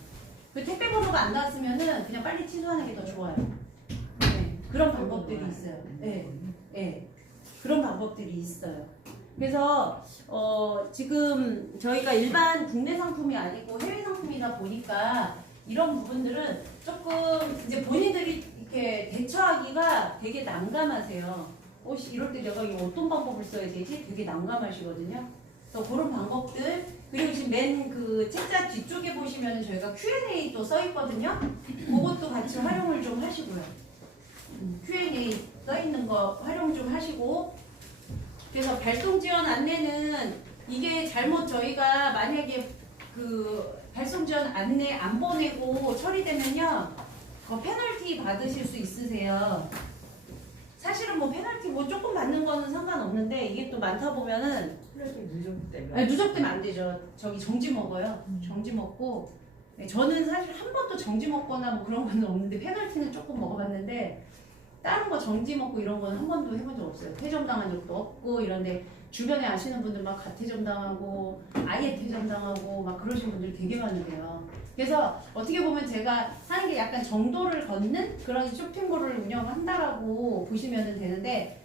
그 택배 번호가 안 나왔으면은 그냥 빨리 취소하는 게 더 좋아요. 네, 그런 방법들이 있어요. 네, 네, 그런 방법들이 있어요. 그래서 지금 저희가 일반 국내 상품이 아니고 해외 상품이다 보니까 이런 부분들은 조금 이제 본인들이 이렇게 대처하기가 되게 난감하세요. 이럴 때 내가 이거 어떤 방법을 써야 되지? 되게 난감하시거든요. 그래서 그런 방법들, 그리고 지금 맨 그 책자 뒤쪽에 보시면 저희가 Q&A 또 써 있거든요. 그것도 같이 활용을 좀 하시고요. Q&A 써 있는 거 활용 좀 하시고. 그래서 발송 지원 안내는 이게 잘못 저희가 만약에 그 발송 지원 안내 안 보내고 처리되면요, 페널티 받으실 수 있으세요. 사실은 뭐 페널티 뭐 조금 받는 거는 상관없는데 이게 또 많다 보면은 누적되면 안 되죠. 저기 정지 먹어요. 정지 먹고. 네, 저는 사실 한 번도 정지 먹거나 뭐 그런 건 없는데 페널티는 조금 먹어봤는데 다른 거 정지 먹고 이런 건 한 번도 해본 적 없어요. 퇴점당한 적도 없고. 이런데 주변에 아시는 분들 막 가퇴점 당하고 아예 퇴점 당하고 막 그러신 분들이 되게 많으세요. 그래서 어떻게 보면 제가 하는 게 약간 정도를 걷는 그런 쇼핑몰을 운영한다라고 보시면 되는데,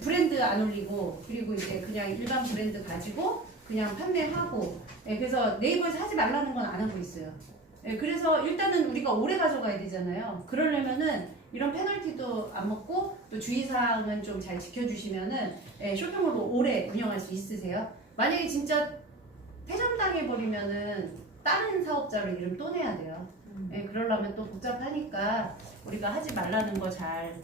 브랜드 안 올리고 그리고 이제 그냥 일반 브랜드 가지고 그냥 판매하고. 그래서 네이버에서 하지 말라는 건 안 하고 있어요. 그래서 일단은 우리가 오래 가져가야 되잖아요. 그러려면은 이런 페널티도 안 먹고 또 주의사항은 좀 잘 지켜주시면은 예, 쇼핑몰을 오래 운영할 수 있으세요. 만약에 진짜 폐점당해버리면은 다른 사업자로 이름 또 내야 돼요. 예, 그러려면 또 복잡하니까 우리가 하지 말라는 거 잘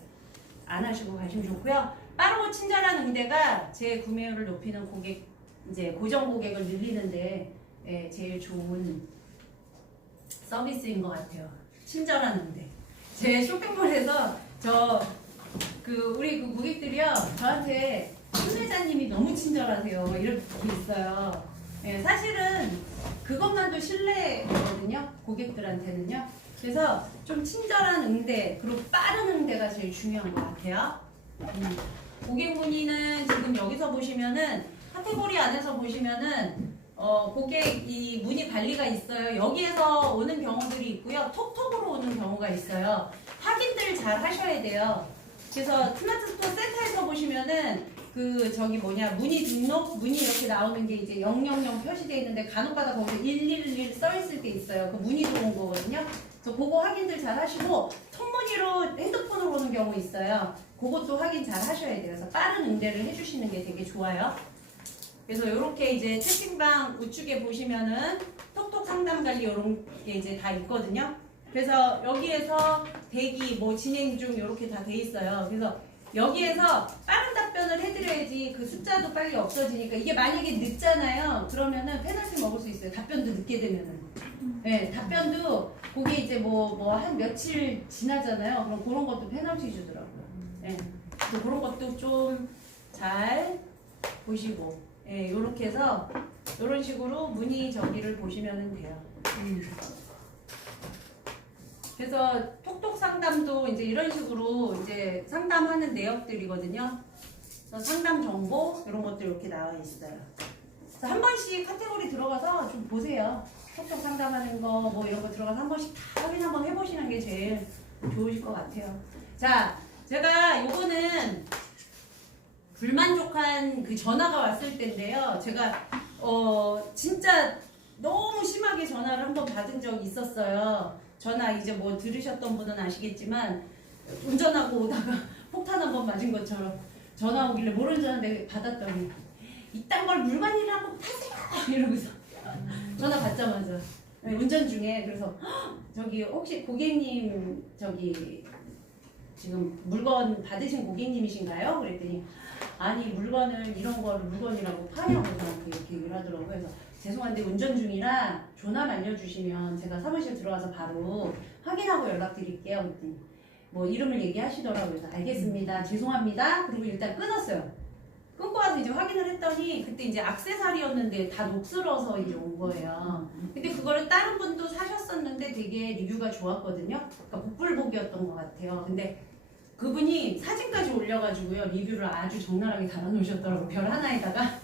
안 하시고 가시면 좋고요. 빠르고 친절한 응대가 제 구매율을 높이는 고객, 이제 고정 고객을 늘리는데 예, 제일 좋은 서비스인 것 같아요. 친절한 응대. 제 쇼핑몰에서 우리 그 고객들이요 저한테 판매자님이 너무 친절하세요 이렇게 있어요. 예, 사실은 그것만도 신뢰거든요 고객들한테는요. 그래서 좀 친절한 응대 그리고 빠른 응대가 제일 중요한 것 같아요. 고객 문의는 지금 여기서 보시면은 카테고리 안에서 보시면은 고객 이 문의 관리가 있어요. 여기에서 오는 경우들이 있고요. 톡톡으로 오는 경우가 있어요. 확인들 잘 하셔야 돼요. 그래서 스마트 스토어 센터에서 보시면은 문의 등록 문의 이렇게 나오는 게 이제 000 표시되어 있는데 간혹가다 거기서 111 써 있을 때 있어요. 그 문의 들어온 거거든요. 그래서 그거 확인들 잘 하시고 톡문의로 핸드폰으로 오는 경우 있어요. 그것도 확인 잘 하셔야 돼요. 그래서 빠른 응대를 해주시는 게 되게 좋아요. 그래서 이렇게 이제 채팅방 우측에 보시면은 톡톡 상담 관리 이런 게 이제 다 있거든요. 그래서 여기에서 대기 뭐 진행 중 이렇게 다 돼 있어요. 그래서 여기에서 빠른 답변을 해드려야지 그 숫자도 빨리 없어지니까 이게 만약에 늦잖아요. 그러면은 페널티 먹을 수 있어요. 답변도 늦게 되면은. 네, 답변도 그게 이제 뭐 한 며칠 지나잖아요. 그럼 그런 것도 페널티 주더라고요. 네, 그래서 그런 것도 좀 잘 보시고. 예, 요렇게 해서 요런 식으로 문의 저기를 보시면 돼요. 그래서 톡톡 상담도 이제 이런 식으로 이제 상담하는 내역들이거든요. 그래서 상담 정보 이런 것들 이렇게 나와 있어요. 그래서 한 번씩 카테고리 들어가서 좀 보세요. 톡톡 상담하는 거 뭐 이런 거 들어가서 한 번씩 다 확인 한번 해보시는 게 제일 좋으실 것 같아요. 자, 제가 요거는 불만족한 그 전화가 왔을 때인데요. 제가 진짜 너무 심하게 전화를 한번 받은 적이 있었어요. 전화 이제 뭐 들으셨던 분은 아시겠지만 운전하고 오다가 폭탄 한번 맞은 것처럼 전화 오길래 모르는 줄 알았는데 받았더니 이딴 걸 물건이라고 파세요 이러고서 전화 받자마자 네, 운전 중에 그래서 저기 혹시 고객님 저기 지금 물건 받으신 고객님이신가요? 그랬더니 아니 물건을 이런 거를 물건이라고 파냐고 저한테 이렇게 얘기를 하더라고요. 그래서 죄송한데 운전 중이라 전화만 알려주시면 제가 사무실 들어가서 바로 확인하고 연락드릴게요. 그랬더니 뭐 이름을 얘기하시더라고요. 그래서 알겠습니다. 죄송합니다. 그리고 일단 끊었어요. 끊고 와서 이제 확인을 했더니 그때 이제 액세서리였는데 다 녹슬어서 이제 온 거예요. 근데 그거를 다른 분도 사셨었는데 되게 리뷰가 좋았거든요. 그러니까 복불복이었던 것 같아요. 근데 그분이 사진까지 올려가지고요. 리뷰를 아주 적나라하게 달아놓으셨더라고요. 별 하나에다가.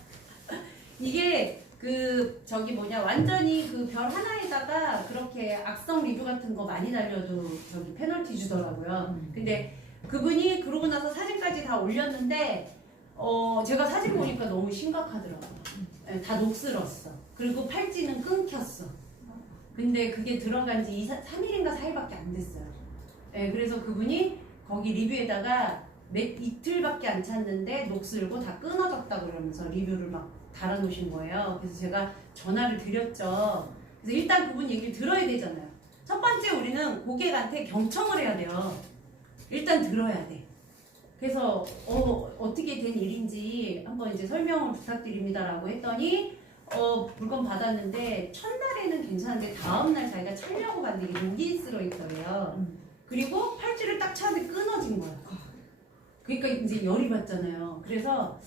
이게 완전히 그 별 하나에다가 그렇게 악성 리뷰 같은 거 많이 달려도 저기 페널티 주더라고요. 근데 그분이 그러고 나서 사진까지 다 올렸는데 제가 사진 보니까 너무 심각하더라고요. 네, 다 녹슬었어. 그리고 팔찌는 끊겼어. 근데 그게 들어간 지 3일인가 4일밖에 안 됐어요. 네, 그래서 그분이 거기 리뷰에다가 이틀밖에 안 찼는데 녹슬고 다 끊어졌다고 그러면서 리뷰를 막 달아놓으신 거예요. 그래서 제가 전화를 드렸죠. 그래서 일단 그분 얘기를 들어야 되잖아요. 첫 번째 우리는 고객한테 경청을 해야 돼요. 일단 들어야 돼. 그래서 어떻게 된 일인지 한번 이제 설명을 부탁드립니다라고 했더니 물건 받았는데 첫날에는 괜찮은데 다음날 자기가 차려고 받는 게 녹이 쓸어 있더래요. 그리고 팔찌를 딱 차는데 끊어진 거야. 그러니까 이제 열이 받잖아요. 그래서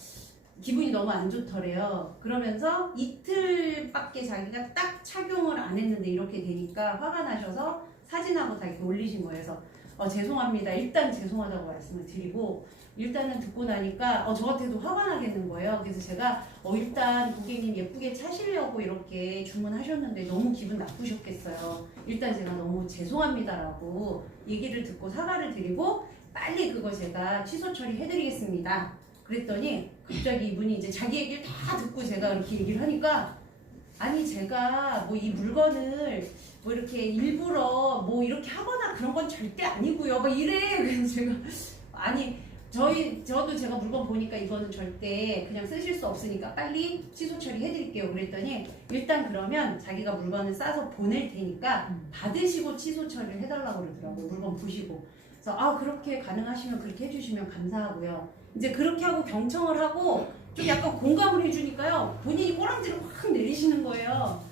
기분이 너무 안 좋더래요. 그러면서 이틀밖에 자기가 딱 착용을 안 했는데 이렇게 되니까 화가 나셔서 사진하고 다 이렇게 올리신 거예요. 그래서 죄송합니다. 일단 죄송하다고 말씀을 드리고 일단은 듣고 나니까 저한테도 화가 나겠는 거예요. 그래서 제가 일단 고객님 예쁘게 차시려고 이렇게 주문하셨는데 너무 기분 나쁘셨겠어요. 일단 제가 너무 죄송합니다라고 얘기를 듣고 사과를 드리고 빨리 그거 제가 취소 처리해드리겠습니다. 그랬더니 갑자기 이분이 이제 자기 얘기를 다 듣고 제가 이렇게 얘기를 하니까 아니 제가 뭐 이 물건을 뭐 이렇게 일부러 뭐 이렇게 하거나 그런 건 절대 아니고요. 막 이래. 그래서 제가 아니 저도 제가 물건 보니까 이거는 절대 그냥 쓰실 수 없으니까 빨리 취소 처리해드릴게요. 그랬더니 일단 그러면 자기가 물건을 싸서 보낼 테니까 받으시고 취소 처리를 해달라고 그러더라고요. 물건 보시고. 그래서 아 그렇게 가능하시면 그렇게 해주시면 감사하고요. 이제 그렇게 하고 경청을 하고 좀 약간 공감을 해주니까요. 본인이 꼬랑지를 확 내리시는 거예요.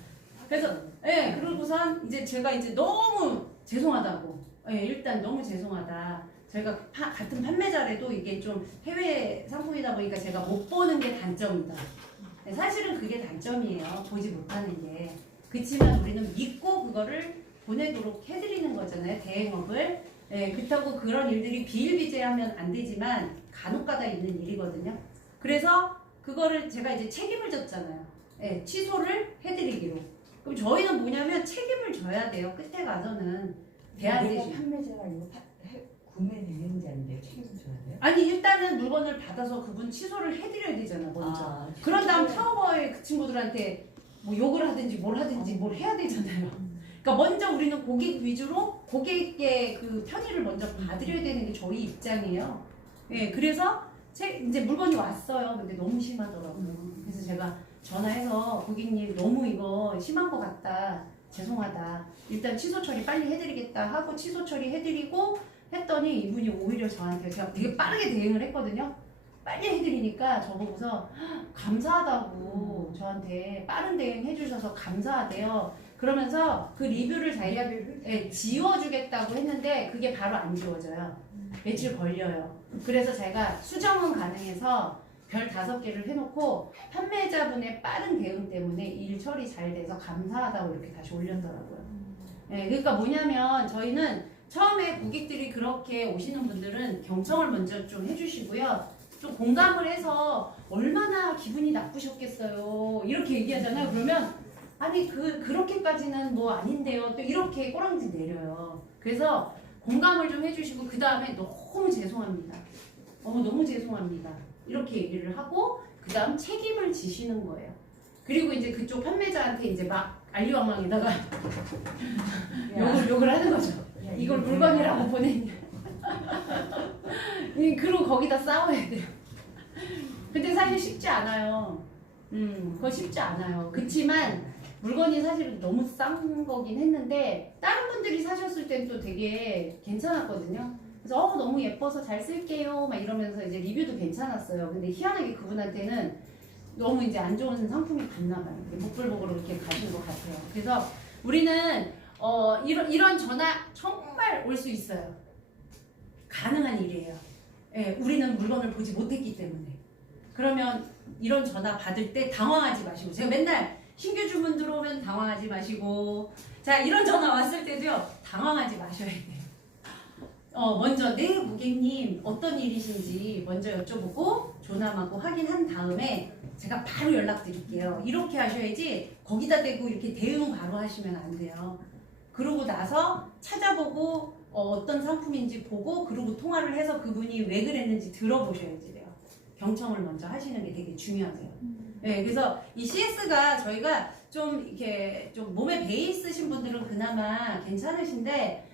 그래서 예, 그러고선 이제 제가 이제 너무 죄송하다고. 예, 일단 너무 죄송하다. 저희가 같은 판매자래도 이게 좀 해외 상품이다 보니까 제가 못 보는 게 단점이다. 네, 사실은 그게 단점이에요. 보지 못하는 게. 그치만 우리는 믿고 그거를 보내도록 해드리는 거잖아요. 대행업을. 네, 그렇다고 그런 일들이 비일비재하면 안 되지만 간혹가다 있는 일이거든요. 그래서 그거를 제가 이제 책임을 졌잖아요. 네, 취소를 해드리기로. 그럼 저희는 뭐냐면 책임을 져야 돼요. 끝에 가서는. 대안되지. 판매자가 아니고 구매 대행자인데 책임져야 돼요? 아니 일단은 물건을 받아서 그분 취소를 해드려야 되잖아 먼저. 그런 다음 타워버에 그 친구들한테 뭐 욕을 하든지 뭘 하든지 뭘 해야 되잖아요. 그러니까 먼저 우리는 고객 위주로 고객의 그 편의를 먼저 봐드려야 되는 게 저희 입장이에요. 예, 그래서 이제 물건이 왔어요. 근데 너무 심하더라고요. 그래서 제가 전화해서 고객님 너무 이거 심한 것 같다. 죄송하다. 일단 취소 처리 빨리 해드리겠다 하고 취소 처리 해드리고 했더니 이분이 오히려 저한테 제가 되게 빠르게 대응을 했거든요. 빨리 해드리니까 저보고서 감사하다고 저한테 빠른 대응 해주셔서 감사하대요. 그러면서 그 리뷰를 자기가 지워주겠다고 했는데 그게 바로 안 지워져요. 며칠 걸려요. 그래서 제가 수정은 가능해서 별 5개를 해놓고 판매자분의 빠른 대응 때문에 일 처리 잘 돼서 감사하다고 이렇게 다시 올렸더라고요. 네, 그러니까 뭐냐면 저희는 처음에 고객들이 그렇게 오시는 분들은 경청을 먼저 좀 해주시고요. 좀 공감을 해서 얼마나 기분이 나쁘셨겠어요. 이렇게 얘기하잖아요. 그러면 아니 그렇게까지는 뭐 아닌데요. 또 이렇게 꼬랑지 내려요. 그래서 공감을 좀 해주시고 그 다음에 너무 죄송합니다. 너무 죄송합니다. 이렇게 얘기를 하고 그 다음 책임을 지시는 거예요. 그리고 이제 그쪽 판매자한테 이제 막 알리왕왕에다가 욕을 하는 거죠. 이걸 물건이라고 보냈냐. 그리고 거기다 싸워야 돼요. 근데 사실 쉽지 않아요. 그거 쉽지 않아요. 그치만 물건이 사실은 너무 싼 거긴 했는데 다른 분들이 사셨을 땐 또 되게 괜찮았거든요. 그래서 너무 예뻐서 잘 쓸게요 막 이러면서 이제 리뷰도 괜찮았어요. 근데 희한하게 그분한테는 너무 이제 안 좋은 상품이 갔나 봐요. 복불복으로 이렇게 가신 것 같아요. 그래서 우리는 이런 전화 정말 올 수 있어요. 가능한 일이에요. 예, 우리는 물건을 보지 못했기 때문에. 그러면 이런 전화 받을 때 당황하지 마시고, 제가 맨날 신규 주문 들어오면 당황하지 마시고, 자 이런 전화 왔을 때도요 당황하지 마셔야 돼요. 먼저 네 고객님 어떤 일이신지 먼저 여쭤보고 조남하고 확인한 다음에 제가 바로 연락드릴게요. 이렇게 하셔야지 거기다 대고 이렇게 대응 바로 하시면 안 돼요. 그러고 나서 찾아보고 어떤 상품인지 보고 그러고 통화를 해서 그분이 왜 그랬는지 들어보셔야지 돼요. 경청을 먼저 하시는 게 되게 중요하세요. 네, 그래서 이 CS가 저희가 좀 이렇게 좀 몸에 배 있으신 분들은 그나마 괜찮으신데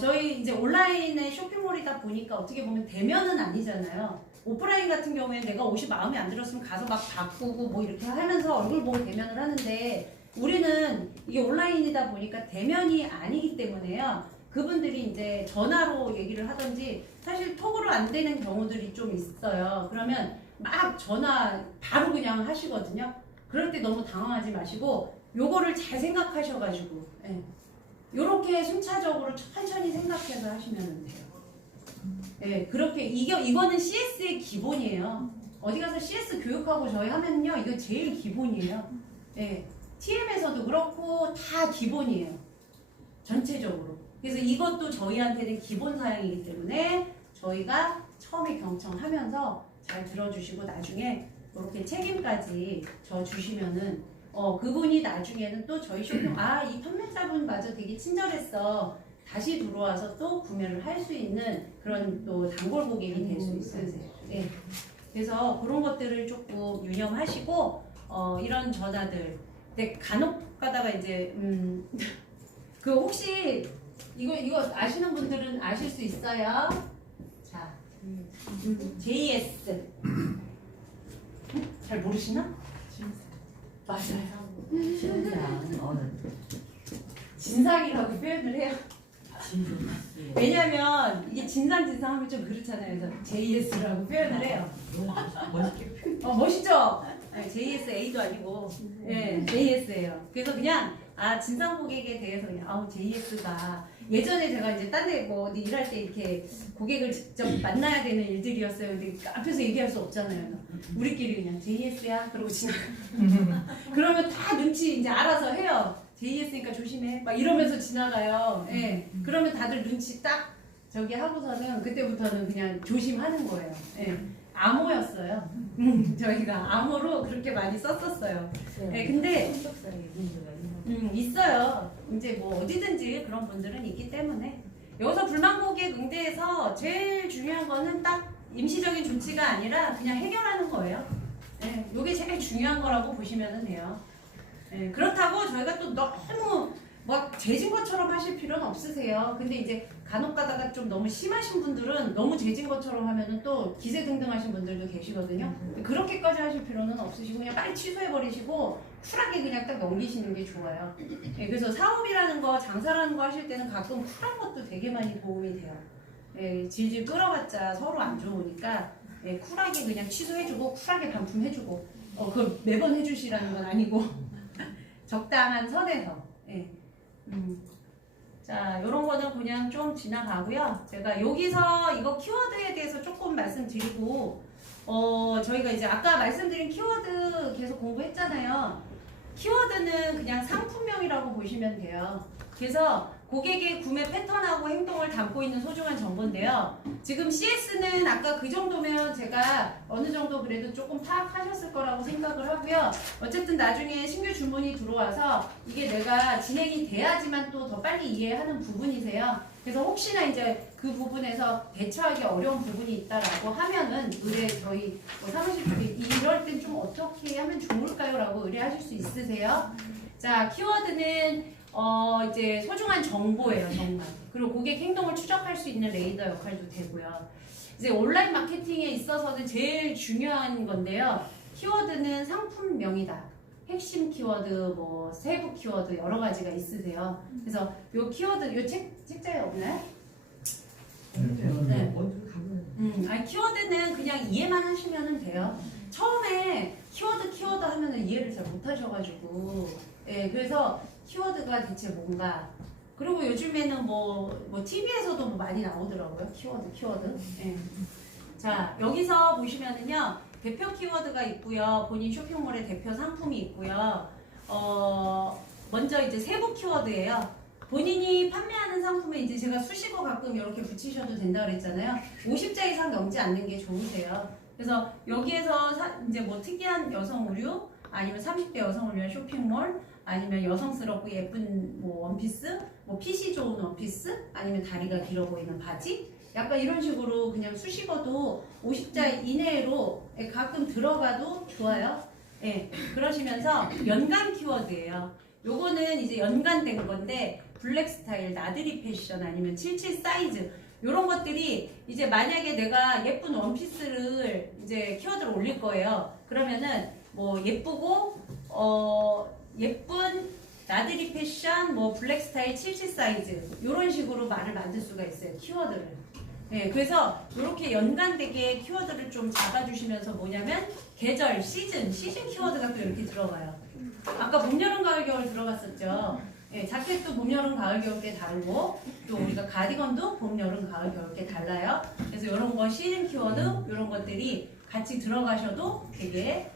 저희 이제 온라인의 쇼핑몰이다 보니까 어떻게 보면 대면은 아니잖아요. 오프라인 같은 경우에 내가 옷이 마음에 안 들었으면 가서 막 바꾸고 뭐 이렇게 하면서 얼굴 보고 대면을 하는데 우리는 이게 온라인이다 보니까 대면이 아니기 때문에요. 그분들이 이제 전화로 얘기를 하든지 사실 톡으로 안 되는 경우들이 좀 있어요. 그러면 막 전화 바로 그냥 하시거든요. 그럴 때 너무 당황하지 마시고 요거를 잘 생각하셔가지고 요렇게 순차적으로 천천히 생각해서 하시면 돼요. 네, 그렇게 이거는 CS의 기본이에요. 어디 가서 CS 교육하고 저희 하면요, 이거 제일 기본이에요. 네, TM에서도 그렇고 다 기본이에요. 전체적으로. 그래서 이것도 저희한테는 기본 사양이기 때문에 저희가 처음에 경청하면서 잘 들어주시고 나중에 이렇게 책임까지 저 주시면은 그분이 나중에는 또 저희 쇼핑 이 판매자분 마저 되게 친절했어. 다시 들어와서 또 구매를 할 수 있는 그런 또 단골 고객이 될 수 있으세요. 네. 그래서 그런 것들을 조금 유념하시고 이런 전화들. 근데 간혹 가다가 이제 그 혹시 이거 아시는 분들은 아실 수 있어요. 자, JS. 잘 모르시나? 맞아요. 진상이라고 표현을 해요. 왜냐면 이게 진상 하면 좀 그렇잖아요. 그래서 JS라고 표현을 해요. 멋있게 멋있죠? 네, JSA도 아니고 네, JS예요. 그래서 그냥 진상 고객에 대해서 그냥 JS가 예전에 제가 이제 딴 데 뭐 어디 일할 때 이렇게 고객을 직접 만나야 되는 일들이었어요. 근데 앞에서 얘기할 수 없잖아요. 우리끼리 그냥 JS야 그러고 지나가. 그러면 다 눈치 이제 알아서 해요. JS니까 조심해. 막 이러면서 지나가요. 예. 그러면 다들 눈치 딱 저기 하고서는 그때부터는 그냥 조심하는 거예요. 예. 암호였어요. 저희가 암호로 그렇게 많이 썼었어요. 예. 근데 있어요. 이제 뭐 어디든지 그런 분들은 있기 때문에 여기서 불만 고객 응대에서 제일 중요한 거는 딱 임시적인 조치가 아니라 그냥 해결하는 거예요. 예. 이게 제일 중요한 거라고 보시면 돼요. 네, 그렇다고 저희가 또 너무 막 재진 것처럼 하실 필요는 없으세요. 근데 이제 간혹 가다가 좀 너무 심하신 분들은 너무 재진 것처럼 하면은 또 기세등등하신 분들도 계시거든요. 그렇게까지 하실 필요는 없으시고 그냥 빨리 취소해버리시고 쿨하게 그냥 딱 넘기시는 게 좋아요. 네, 그래서 사업이라는 거, 장사라는 거 하실 때는 가끔 쿨한 것도 되게 많이 도움이 돼요. 네, 질질 끌어봤자 서로 안 좋으니까 네, 쿨하게 그냥 취소해주고 쿨하게 반품해주고 그걸 매번 해주시라는 건 아니고 적당한 선에서. 예. 자, 요런 거는 그냥 좀 지나가고요. 제가 여기서 이거 키워드에 대해서 조금 말씀드리고, 저희가 이제 아까 말씀드린 키워드 계속 공부했잖아요. 키워드는 그냥 상품명이라고 보시면 돼요. 그래서 고객의 구매 패턴하고 행동을 담고 있는 소중한 정보인데요. 지금 CS는 아까 그 정도면 제가 어느 정도 그래도 조금 파악하셨을 거라고 생각을 하고요. 어쨌든 나중에 신규 주문이 들어와서 이게 내가 진행이 돼야지만 또 더 빨리 이해하는 부분이세요. 그래서 혹시나 이제 그 부분에서 대처하기 어려운 부분이 있다라고 하면은 저희 사무실 쪽에 이럴 땐 좀 어떻게 하면 좋을까요? 라고 의뢰하실 수 있으세요. 자, 키워드는 이제 소중한 정보예요, 정말. 그리고 고객 행동을 추적할 수 있는 레이더 역할도 되고요. 이제 온라인 마케팅에 있어서는 제일 중요한 건데요. 키워드는 상품명이다. 핵심 키워드, 뭐 세부 키워드 여러 가지가 있으세요. 그래서 요 키워드, 요 책자에 없나요? 네. 키워드는 그냥 이해만 하시면 돼요. 처음에 키워드 하면은 이해를 잘 못하셔가지고, 예, 그래서 키워드가 대체 뭔가. 그리고 요즘에는 뭐 TV에서도 뭐 많이 나오더라고요. 키워드. 예. 자, 여기서 보시면은요, 대표 키워드가 있고요. 본인 쇼핑몰의 대표 상품이 있고요. 먼저 이제 세부 키워드예요. 본인이 판매하는 상품에 이제 제가 수식어 가끔 이렇게 붙이셔도 된다 그랬잖아요. 50자 이상 넘지 않는 게 좋으세요. 그래서 여기에서 이제 뭐 특이한 여성 의류, 아니면 30대 여성을 위한 쇼핑몰, 아니면 여성스럽고 예쁜 뭐 원피스, 뭐 핏이 좋은 원피스, 아니면 다리가 길어 보이는 바지, 약간 이런 식으로 그냥 수식어도 50자 이내로 가끔 들어가도 좋아요. 예, 그러시면서 연관 키워드예요. 요거는 이제 연관된 건데 블랙 스타일, 나들이 패션, 아니면 77 사이즈 이런 것들이 이제 만약에 내가 예쁜 원피스를 이제 키워드로 올릴 거예요. 그러면은 뭐 예쁘고 예쁜 나들이 패션, 뭐 블랙 스타일 77 사이즈 이런 식으로 말을 만들 수가 있어요. 키워드를. 네, 그래서 이렇게 연관되게 키워드를 좀 잡아주시면서 뭐냐면 계절, 시즌 키워드가 또 이렇게 들어가요. 아까 봄, 여름, 가을, 겨울 들어갔었죠. 네, 자켓도 봄, 여름, 가을, 겨울 게 다르고 또 우리가 가디건도 봄, 여름, 가을, 겨울 게 달라요. 그래서 이런 거 시즌 키워드 이런 것들이 같이 들어가셔도 되게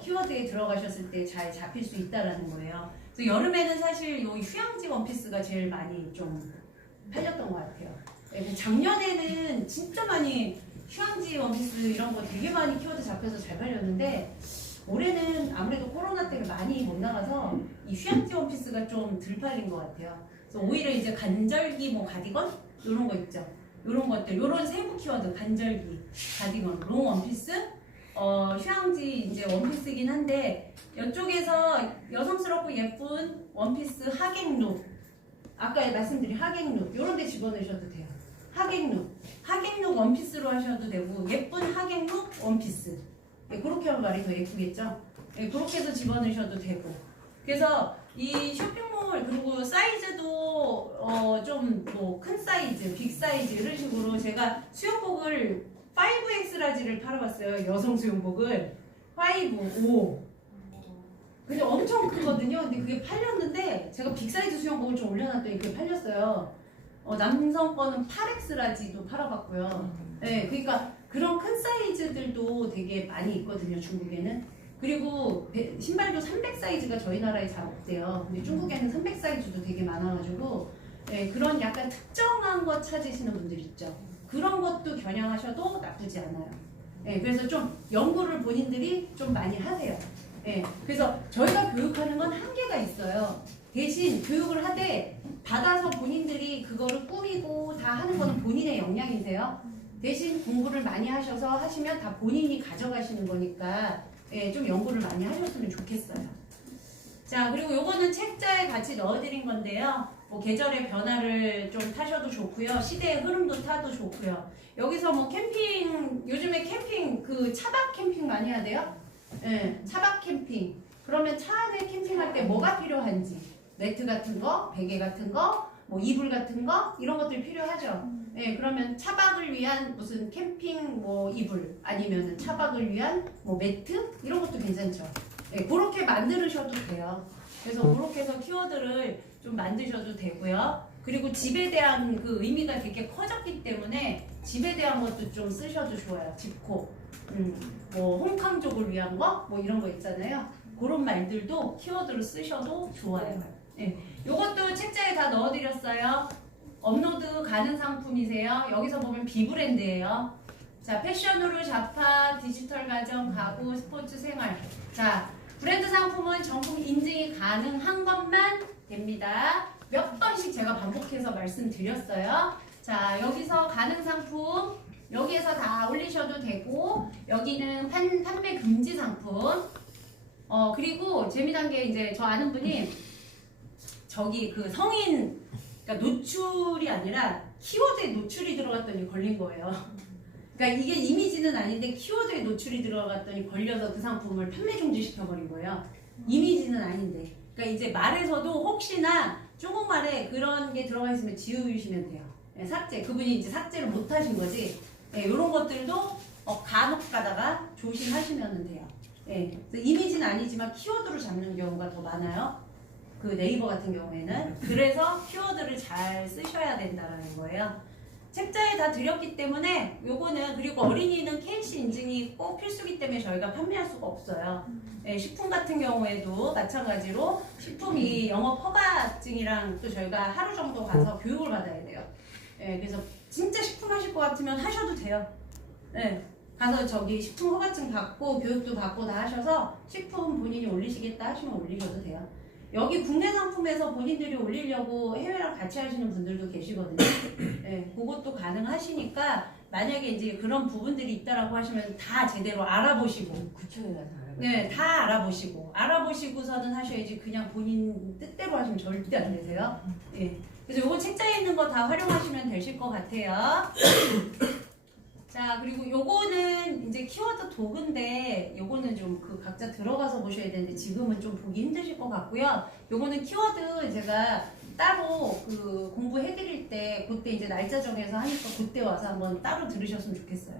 키워드에 들어가셨을 때 잘 잡힐 수 있다라는 거예요. 그래서 여름에는 사실 이 휴양지 원피스가 제일 많이 좀 팔렸던 것 같아요. 네, 작년에는 진짜 많이 휴양지 원피스 이런 거 되게 많이 키워드 잡혀서 잘 팔렸는데 올해는 아무래도 코로나 때문에 많이 못 나가서 이 휴양지 원피스가 좀 덜 팔린 것 같아요. 그래서 오히려 이제 간절기 뭐 가디건 이런 거 있죠. 이런 것들, 이런 세부 키워드 간절기, 가디건, 롱 원피스, 휴양지 이제 원피스긴 한데 이쪽에서 여성스럽고 예쁜 원피스 하객룩 아까 말씀드린 하객룩 이런 데 집어넣으셔도 돼요. 하객룩 원피스로 하셔도 되고 예쁜 하객룩 원피스. 예, 그렇게 하면 말이 더 예쁘겠죠? 예, 그렇게 해서 집어넣으셔도 되고. 그래서 이 쇼핑몰 그리고 사이즈도 좀 뭐 큰 사이즈, 빅 사이즈 이런 식으로 제가 수영복을 5X 라지를 팔아봤어요. 여성 수영복을 5, 5. 근데 엄청 크거든요. 근데 그게 팔렸는데 제가 빅 사이즈 수영복을 좀 올려놨더니 그게 팔렸어요. 남성 거는 8X 라지도 팔아봤고요. 네, 그러니까 그런 큰 사이즈들도 되게 많이 있거든요. 중국에는. 그리고 신발도 300 사이즈가 저희 나라에 잘 없대요. 근데 중국에는 300 사이즈도 되게 많아가지고 네, 그런 약간 특정한 거 찾으시는 분들 있죠. 그런 것도 겨냥하셔도 나쁘지 않아요. 네, 그래서 좀 연구를 본인들이 좀 많이 하세요. 네, 그래서 저희가 교육하는 건 한계가 있어요. 대신 교육을 하되 받아서 본인들이 그거를 꾸미고 다 하는 거는 본인의 역량이세요. 대신 공부를 많이 하셔서 하시면 다 본인이 가져가시는 거니까 예, 좀 연구를 많이 하셨으면 좋겠어요. 자, 그리고 요거는 책자에 같이 넣어드린 건데요. 뭐 계절의 변화를 좀 타셔도 좋고요. 시대의 흐름도 타도 좋고요. 여기서 뭐 캠핑, 요즘에 캠핑 그 차박 캠핑 많이 하대요. 예, 차박 캠핑. 그러면 차 안에 캠핑할 때 뭐가 필요한지, 매트 같은 거, 베개 같은 거, 뭐 이불 같은 거 이런 것들이 필요하죠. 예, 그러면 차박을 위한 무슨 캠핑 뭐 이불 아니면은 차박을 위한 뭐 매트 이런 것도 괜찮죠. 예, 그렇게 만드셔도 돼요. 그래서 그렇게 해서 키워드를 좀 만드셔도 되고요. 그리고 집에 대한 그 의미가 되게 커졌기 때문에 집에 대한 것도 좀 쓰셔도 좋아요. 집콕, 뭐 홍캉족을 위한 거, 뭐 이런 거 있잖아요. 그런 말들도 키워드로 쓰셔도 좋아요. 네, 요것도 책자에 다 넣어드렸어요. 업로드 가는 상품이세요. 여기서 보면 비브랜드예요. 자, 패션으로 자파, 디지털 가전, 가구, 스포츠, 생활. 자, 브랜드 상품은 정품 인증이 가능한 것만 됩니다. 몇 번씩 제가 반복해서 말씀드렸어요. 자, 여기서 가능 상품 여기에서 다 올리셔도 되고 여기는 판매 금지 상품. 그리고 재미난 게 이제 저 아는 분이 저기 그 성인 그러니까 노출이 아니라 키워드에 노출이 들어갔더니 걸린 거예요. 그러니까 이게 이미지는 아닌데 키워드에 노출이 들어갔더니 걸려서 그 상품을 판매 중지시켜버린 거예요. 이미지는 아닌데. 그러니까 이제 말에서도 혹시나 조금말에 그런 게 들어가 있으면 지우시면 돼요. 네, 삭제. 그분이 이제 삭제를 못 하신 거지. 네, 이런 것들도 간혹 가다가 조심하시면 돼요. 네, 그래서 이미지는 아니지만 키워드로 잡는 경우가 더 많아요. 그 네이버 같은 경우에는. 그래서 키워드를 잘 쓰셔야 된다는 거예요. 책자에 다 드렸기 때문에 요거는 그리고 어린이는 KC 인증이 꼭 필수기 때문에 저희가 판매할 수가 없어요. 네, 식품 같은 경우에도 마찬가지로 식품이 영업 허가증이랑 또 저희가 하루 정도 가서 교육을 받아야 돼요. 네, 그래서 진짜 식품 하실 것 같으면 하셔도 돼요. 네, 가서 저기 식품 허가증 받고 교육도 받고 다 하셔서 식품 본인이 올리시겠다 하시면 올리셔도 돼요. 여기 국내 상품에서 본인들이 올리려고 해외랑 같이 하시는 분들도 계시거든요. 네, 그것도 가능하시니까 만약에 이제 그런 부분들이 있다라고 하시면 다 제대로 알아보시고 구청에 가서 알아봐요. 네, 다 알아보시고서는 하셔야지 그냥 본인 뜻대로 하시면 절대 안 되세요. 네, 그래서 요거 책자에 있는 거 다 활용하시면 되실 것 같아요. 자, 그리고 요거는 이제 키워드 도구인데 요거는 좀 그 각자 들어가서 보셔야 되는데 지금은 좀 보기 힘드실 것 같고요. 요거는 키워드 제가 따로 그 공부해드릴 때 그때 이제 날짜 정해서 하니까 그때 와서 한번 따로 들으셨으면 좋겠어요.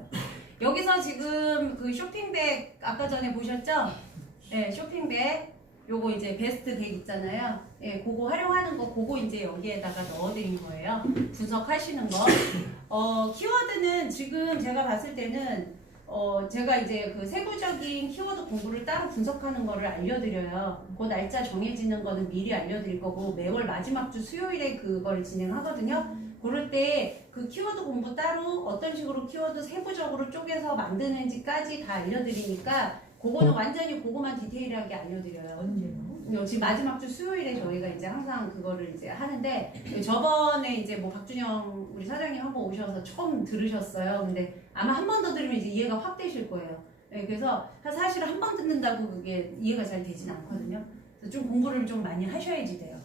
여기서 지금 그 쇼핑백 아까 전에 보셨죠? 네, 쇼핑백 요거 이제 베스트 백 있잖아요. 예, 그거 활용하는 거 그거 이제 여기에다가 넣어드린 거예요. 분석하시는 거. 키워드는 지금 제가 봤을 때는 제가 이제 그 세부적인 키워드 공부를 따로 분석하는 거를 알려드려요. 그 날짜 정해지는 거는 미리 알려드릴 거고 매월 마지막 주 수요일에 그거를 진행하거든요. 그럴 때 그 키워드 공부 따로 어떤 식으로 키워드 세부적으로 쪼개서 만드는지까지 다 알려드리니까 그거는 완전히 그거만 디테일하게 알려드려요. 언제요? 지금 마지막 주 수요일에 저희가 이제 항상 그거를 이제 하는데 저번에 이제 뭐 박준영 우리 사장님 한번 오셔서 처음 들으셨어요. 근데 아마 한 번 더 들으면 이제 이해가 확 되실 거예요. 네, 그래서 사실 한 번 듣는다고 그게 이해가 잘 되진 않거든요. 그래서 좀 공부를 좀 많이 하셔야지 돼요.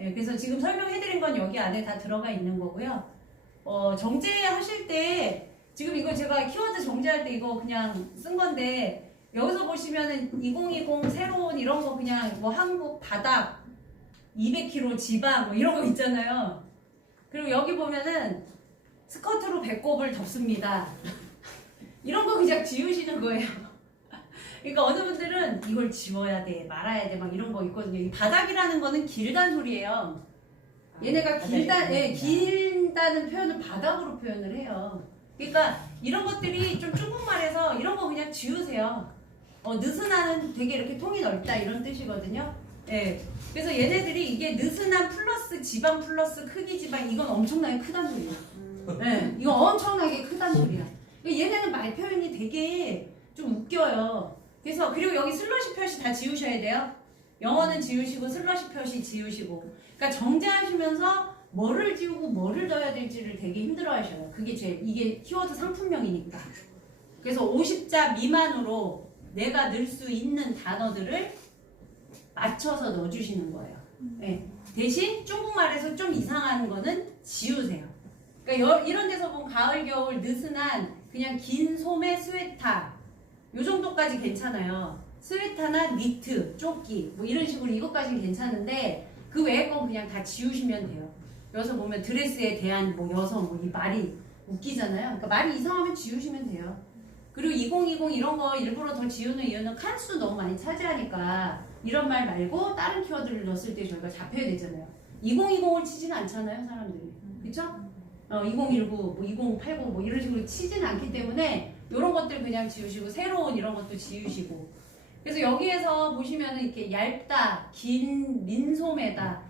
예, 그래서 지금 설명해드린 건 여기 안에 다 들어가 있는 거고요. 정제하실 때 지금 이거 제가 키워드 정제할 때 이거 그냥 쓴 건데 여기서 보시면은 2020 새로운 이런 거 그냥 뭐 한국 바닥 200kg 지방 뭐 이런 거 있잖아요. 그리고 여기 보면은 스커트로 배꼽을 덮습니다. 이런 거 그냥 지우시는 거예요. 그러니까 어느 분들은 이걸 지워야 돼, 말아야 돼, 막 이런 거 있거든요. 이 바닥이라는 거는 길다는 소리예요. 얘네가 길다는 표현을 바닥으로 표현을 해요. 그러니까 이런 것들이 좀 중국말에서 이런 거 그냥 지우세요. 느슨하는 되게 이렇게 통이 넓다 이런 뜻이거든요. 예. 그래서 얘네들이 이게 느슨한 플러스 지방 플러스 크기 지방 이건 엄청나게 크단 소리야. 예. 이거 엄청나게 크단 소리야. 그러니까 얘네는 말 표현이 되게 좀 웃겨요. 그래서 그리고 여기 슬러시 표시 다 지우셔야 돼요. 영어는 지우시고 슬러시 표시 지우시고. 그러니까 정제하시면서 뭐를 지우고 뭐를 넣어야 될지를 되게 힘들어하셔요. 그게 이게 키워드 상품명이니까. 그래서 50자 미만으로 내가 넣을 수 있는 단어들을 맞춰서 넣어주시는 거예요. 네. 대신 중국말에서 좀 이상한 거는 지우세요. 그러니까 이런 데서 보면 가을, 겨울, 느슨한 그냥 긴 소매 스웨터 요 정도까지 괜찮아요. 스웨터나 니트, 조끼 뭐 이런 식으로 이것까지는 괜찮은데 그 외의 건 그냥 다 지우시면 돼요. 여기서 보면 드레스에 대한 뭐 여성 뭐 이 말이 웃기잖아요. 그러니까 말이 이상하면 지우시면 돼요. 그리고 2020 이런 거 일부러 더 지우는 이유는 칸수 너무 많이 차지하니까 이런 말 말고 다른 키워드를 넣었을 때 저희가 잡혀야 되잖아요. 2020을 치지는 않잖아요, 사람들이. 그쵸? 2019, 뭐 2089, 뭐 이런 식으로 치지는 않기 때문에 이런 것들 그냥 지우시고 새로운 이런 것도 지우시고. 그래서 여기에서 보시면은 이렇게 얇다, 긴 민소매다.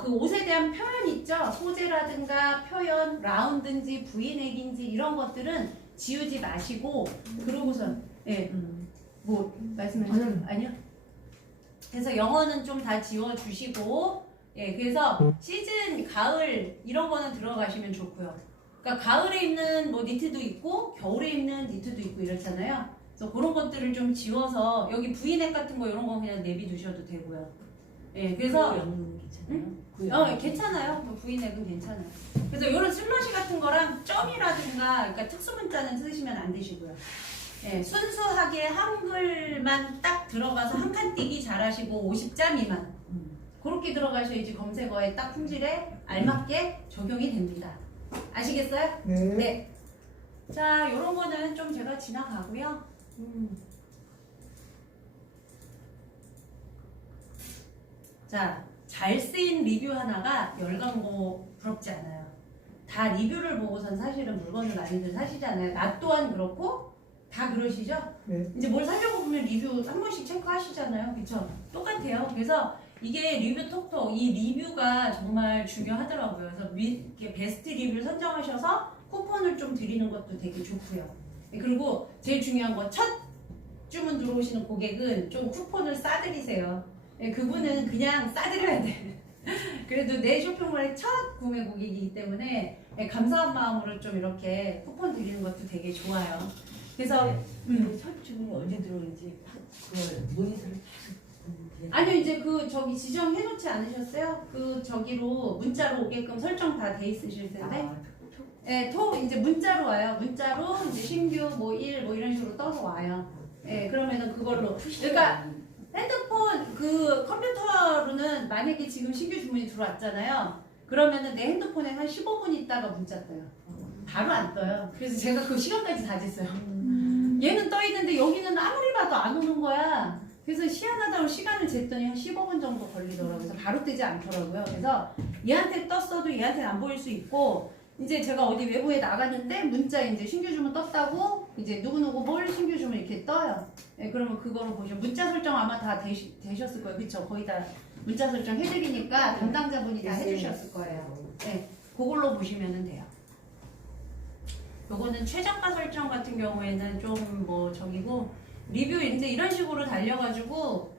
그 옷에 대한 표현 있죠? 소재라든가 표현, 라운드인지 브이넥인지 이런 것들은 지우지 마시고 그러고선 뭐 말씀하시죠? 아니요. 그래서 영어는 좀 다 지워주시고 그래서 시즌, 가을 이런 거는 들어가시면 좋고요. 그러니까 가을에 입는 뭐 니트도 있고 겨울에 입는 니트도 있고 이렇잖아요. 그래서 그런 것들을 좀 지워서 여기 브이넥 같은 거 이런 거 그냥 내비두셔도 되고요. 그래서 괜찮아요. 뭐 브이넥은 괜찮아요. 그래서 이런 슬러시 같은 거랑 점이라든가 그러니까 특수문자는 쓰시면 안 되시고요. 순수하게 한글만 딱 들어가서 한 칸 띄기 잘하시고 50자 미만 그렇게 들어가셔야지 검색어에 딱 품질에 알맞게 적용이 됩니다. 아시겠어요? 네. 자, 요런 거는 좀 제가 지나가고요. 자, 잘 쓰인 리뷰 하나가 열광고 부럽지 않아요. 다 리뷰를 보고선 사실은 물건을 많이들 사시잖아요. 나 또한 그렇고 다 그러시죠? 네. 이제 뭘 사려고 보면 리뷰 한 번씩 체크하시잖아요. 그쵸? 똑같아요. 그래서 이게 리뷰 톡톡, 이 리뷰가 정말 중요하더라고요. 그래서 이렇게 베스트 리뷰를 선정하셔서 쿠폰을 좀 드리는 것도 되게 좋고요. 그리고 제일 중요한 건 첫 주문 들어오시는 고객은 좀 쿠폰을 싸드리세요. 그분은 그냥 싸드려야 돼. 그래도 내 쇼핑몰의 첫 구매 고객이기 때문에 감사한 마음으로 좀 이렇게 쿠폰 드리는 것도 되게 좋아요. 그래서 첫 주문이 언제 들어오는지 그걸 모니터를 아니요, 이제 저기 지정해놓지 않으셨어요? 저기로 문자로 오게끔 설정 다 돼 있으실 텐데. 이제 문자로 와요. 문자로 이제 신규 뭐 1 뭐 이런 식으로 떠서 와요. 그러면은 그걸로. 그러니까 핸드폰 컴퓨터로는 만약에 지금 신규 주문이 들어왔잖아요. 그러면은 내 핸드폰에 한 15분 있다가 문자 떠요. 바로 안 떠요. 그래서 제가 그 시간까지 다 쟀어요. 얘는 떠 있는데 여기는 아무리 봐도 안 오는 거야. 그래서 희한하다고 시간을 쟀더니 한 15분 정도 걸리더라고요. 그래서 바로 뜨지 않더라고요. 그래서 얘한테 떴어도 얘한테 안 보일 수 있고, 이제 제가 어디 외부에 나갔는데 문자 이제 신규 주문 떴다고 이제 누구누구 뭘 신규 주문 이렇게 떠요. 그러면 그거로 보시면 문자 설정 아마 다 되셨을 거예요. 그쵸? 거의 다 문자 설정 해드리니까 담당자분이 다 해주셨을 거예요. 그걸로 보시면 돼요. 요거는 최저가 설정 같은 경우에는 좀 뭐 저기고, 리뷰 이제 이런 식으로 달려가지고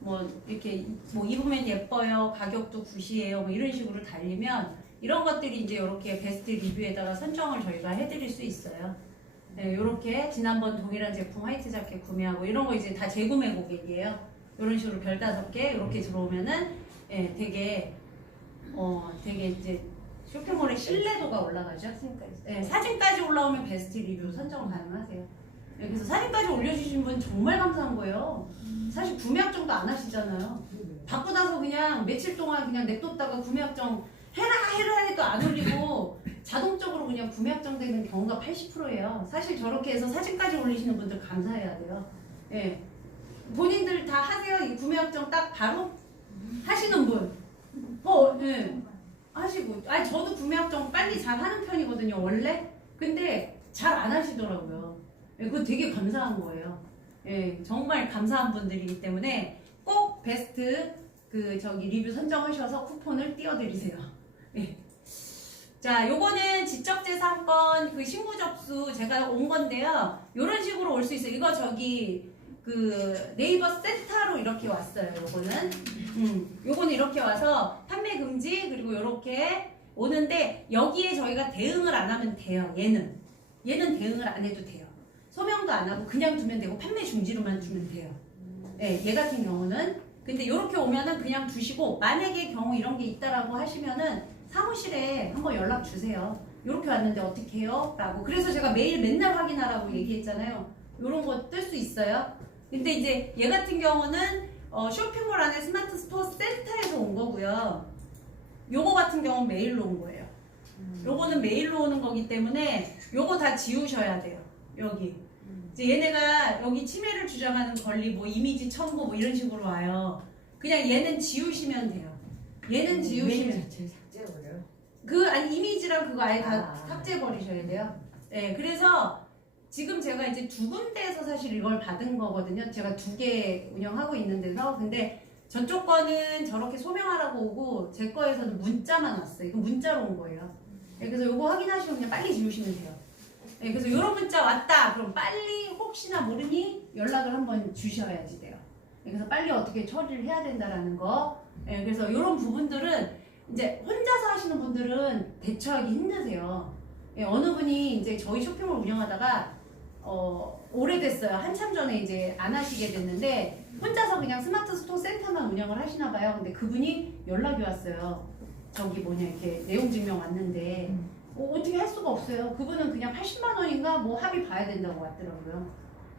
뭐 이렇게 뭐 입으면 예뻐요, 가격도 굿이에요, 뭐 이런 식으로 달리면 이런 것들이 이제 이렇게 베스트 리뷰에다가 선정을 저희가 해드릴 수 있어요. 이렇게 지난번 동일한 제품 화이트 자켓 구매하고 이런 거 이제 다 재구매 고객이에요. 이런 식으로 별 5개 이렇게 들어오면은 예, 되게 이제 쇼핑몰의 신뢰도가 올라가죠. 예, 사진까지 올라오면 베스트 리뷰 선정 가능하세요. 예, 그래서 사진까지 올려주신 분 정말 감사한 거예요. 사실 구매 확정도 안 하시잖아요. 받고 나서 그냥 며칠 동안 그냥 냅뒀다가 구매 확정 해라 해도 안 올리고 자동적으로 그냥 구매 확정되는 경우가 80%예요. 사실 저렇게 해서 사진까지 올리시는 분들 감사해야 돼요. 예. 본인들 다 하세요. 이 구매 확정 딱 바로 하시는 분. 예. 하시고. 아니, 저도 구매 확정 빨리 잘 하는 편이거든요, 원래. 근데 잘 안 하시더라고요. 예, 그거 되게 감사한 거예요. 예, 정말 감사한 분들이기 때문에 꼭 베스트 리뷰 선정하셔서 쿠폰을 띄워드리세요. 예. 자, 요거는 지적재산권 신고 접수 제가 온 건데요. 요런 식으로 올 수 있어요. 이거 네이버 센터로 이렇게 왔어요. 요거는 이렇게 와서 판매 금지 그리고 요렇게 오는데 여기에 저희가 대응을 안 하면 돼요. 얘는 대응을 안 해도 돼요. 소명도 안 하고 그냥 두면 되고 판매 중지로만 두면 돼요. 네, 얘 같은 경우는 근데 이렇게 오면은 그냥 두시고 만약에 경우 이런 게 있다라고 하시면은 사무실에 한번 연락 주세요. 이렇게 왔는데 어떻게 해요? 라고. 그래서 제가 매일 맨날 확인하라고 얘기했잖아요. 이런 거 뜰 수 있어요. 근데 이제 얘 같은 경우는 쇼핑몰 안에 스마트 스토어 센터에서 온 거고요. 요거 같은 경우는 메일로 온 거예요. 요거는 메일로 오는 거기 때문에 요거 다 지우셔야 돼요. 여기. 이제 얘네가 여기 침해를 주장하는 권리, 이미지 첨부 이런 식으로 와요. 그냥 얘는 지우시면 돼요. 얘는 지우시면. 자체를 삭제해버려요. 아니, 이미지랑 그거 아예 다 삭제해버리셔야 돼요. 네, 그래서 지금 제가 이제 2군데에서 사실 이걸 받은 거거든요. 제가 2개 운영하고 있는 데서. 근데 저쪽 거는 저렇게 소명하라고 오고, 제 거에서는 문자만 왔어요. 이거 문자로 온 거예요. 네, 그래서 이거 확인하시면 그냥 빨리 지우시면 돼요. 네, 그래서 이런 문자 왔다. 그럼 빨리 혹시나 모르니 연락을 한번 주셔야지 돼요. 네, 그래서 빨리 어떻게 처리를 해야 된다라는 거. 네, 그래서 이런 부분들은 이제 혼자서 하시는 분들은 대처하기 힘드세요. 네, 어느 분이 이제 저희 쇼핑몰 운영하다가 오래됐어요. 한참 전에 이제 안 하시게 됐는데 혼자서 그냥 스마트 스토어 센터만 운영을 하시나 봐요. 근데 그분이 연락이 왔어요. 이렇게 내용 증명 왔는데 어떻게 할 수가 없어요. 그분은 그냥 80만 원인가 합의 봐야 된다고 왔더라고요.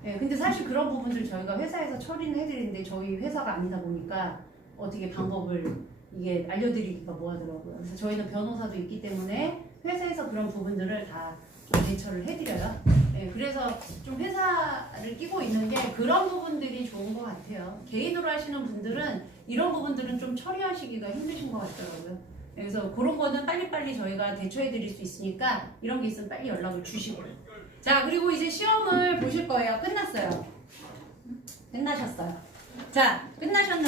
예, 근데 사실 그런 부분들 저희가 회사에서 처리는 해드리는데 저희 회사가 아니다 보니까 어떻게 방법을 이게 알려드리기가 뭐하더라고요. 그래서 저희는 변호사도 있기 때문에 회사에서 그런 부분들을 다 좀 대처를 해드려요. 예, 그래서 좀 회사를 끼고 있는 게 그런 부분들이 좋은 것 같아요. 개인으로 하시는 분들은 이런 부분들은 좀 처리하시기가 힘드신 것 같더라고요. 그래서 그런 거는 빨리빨리 저희가 대처해 드릴 수 있으니까 이런 게 있으면 빨리 연락을 주시고. 자, 그리고 이제 시험을 보실 거예요. 끝났어요. 끝나셨어요. 자, 끝나셨는데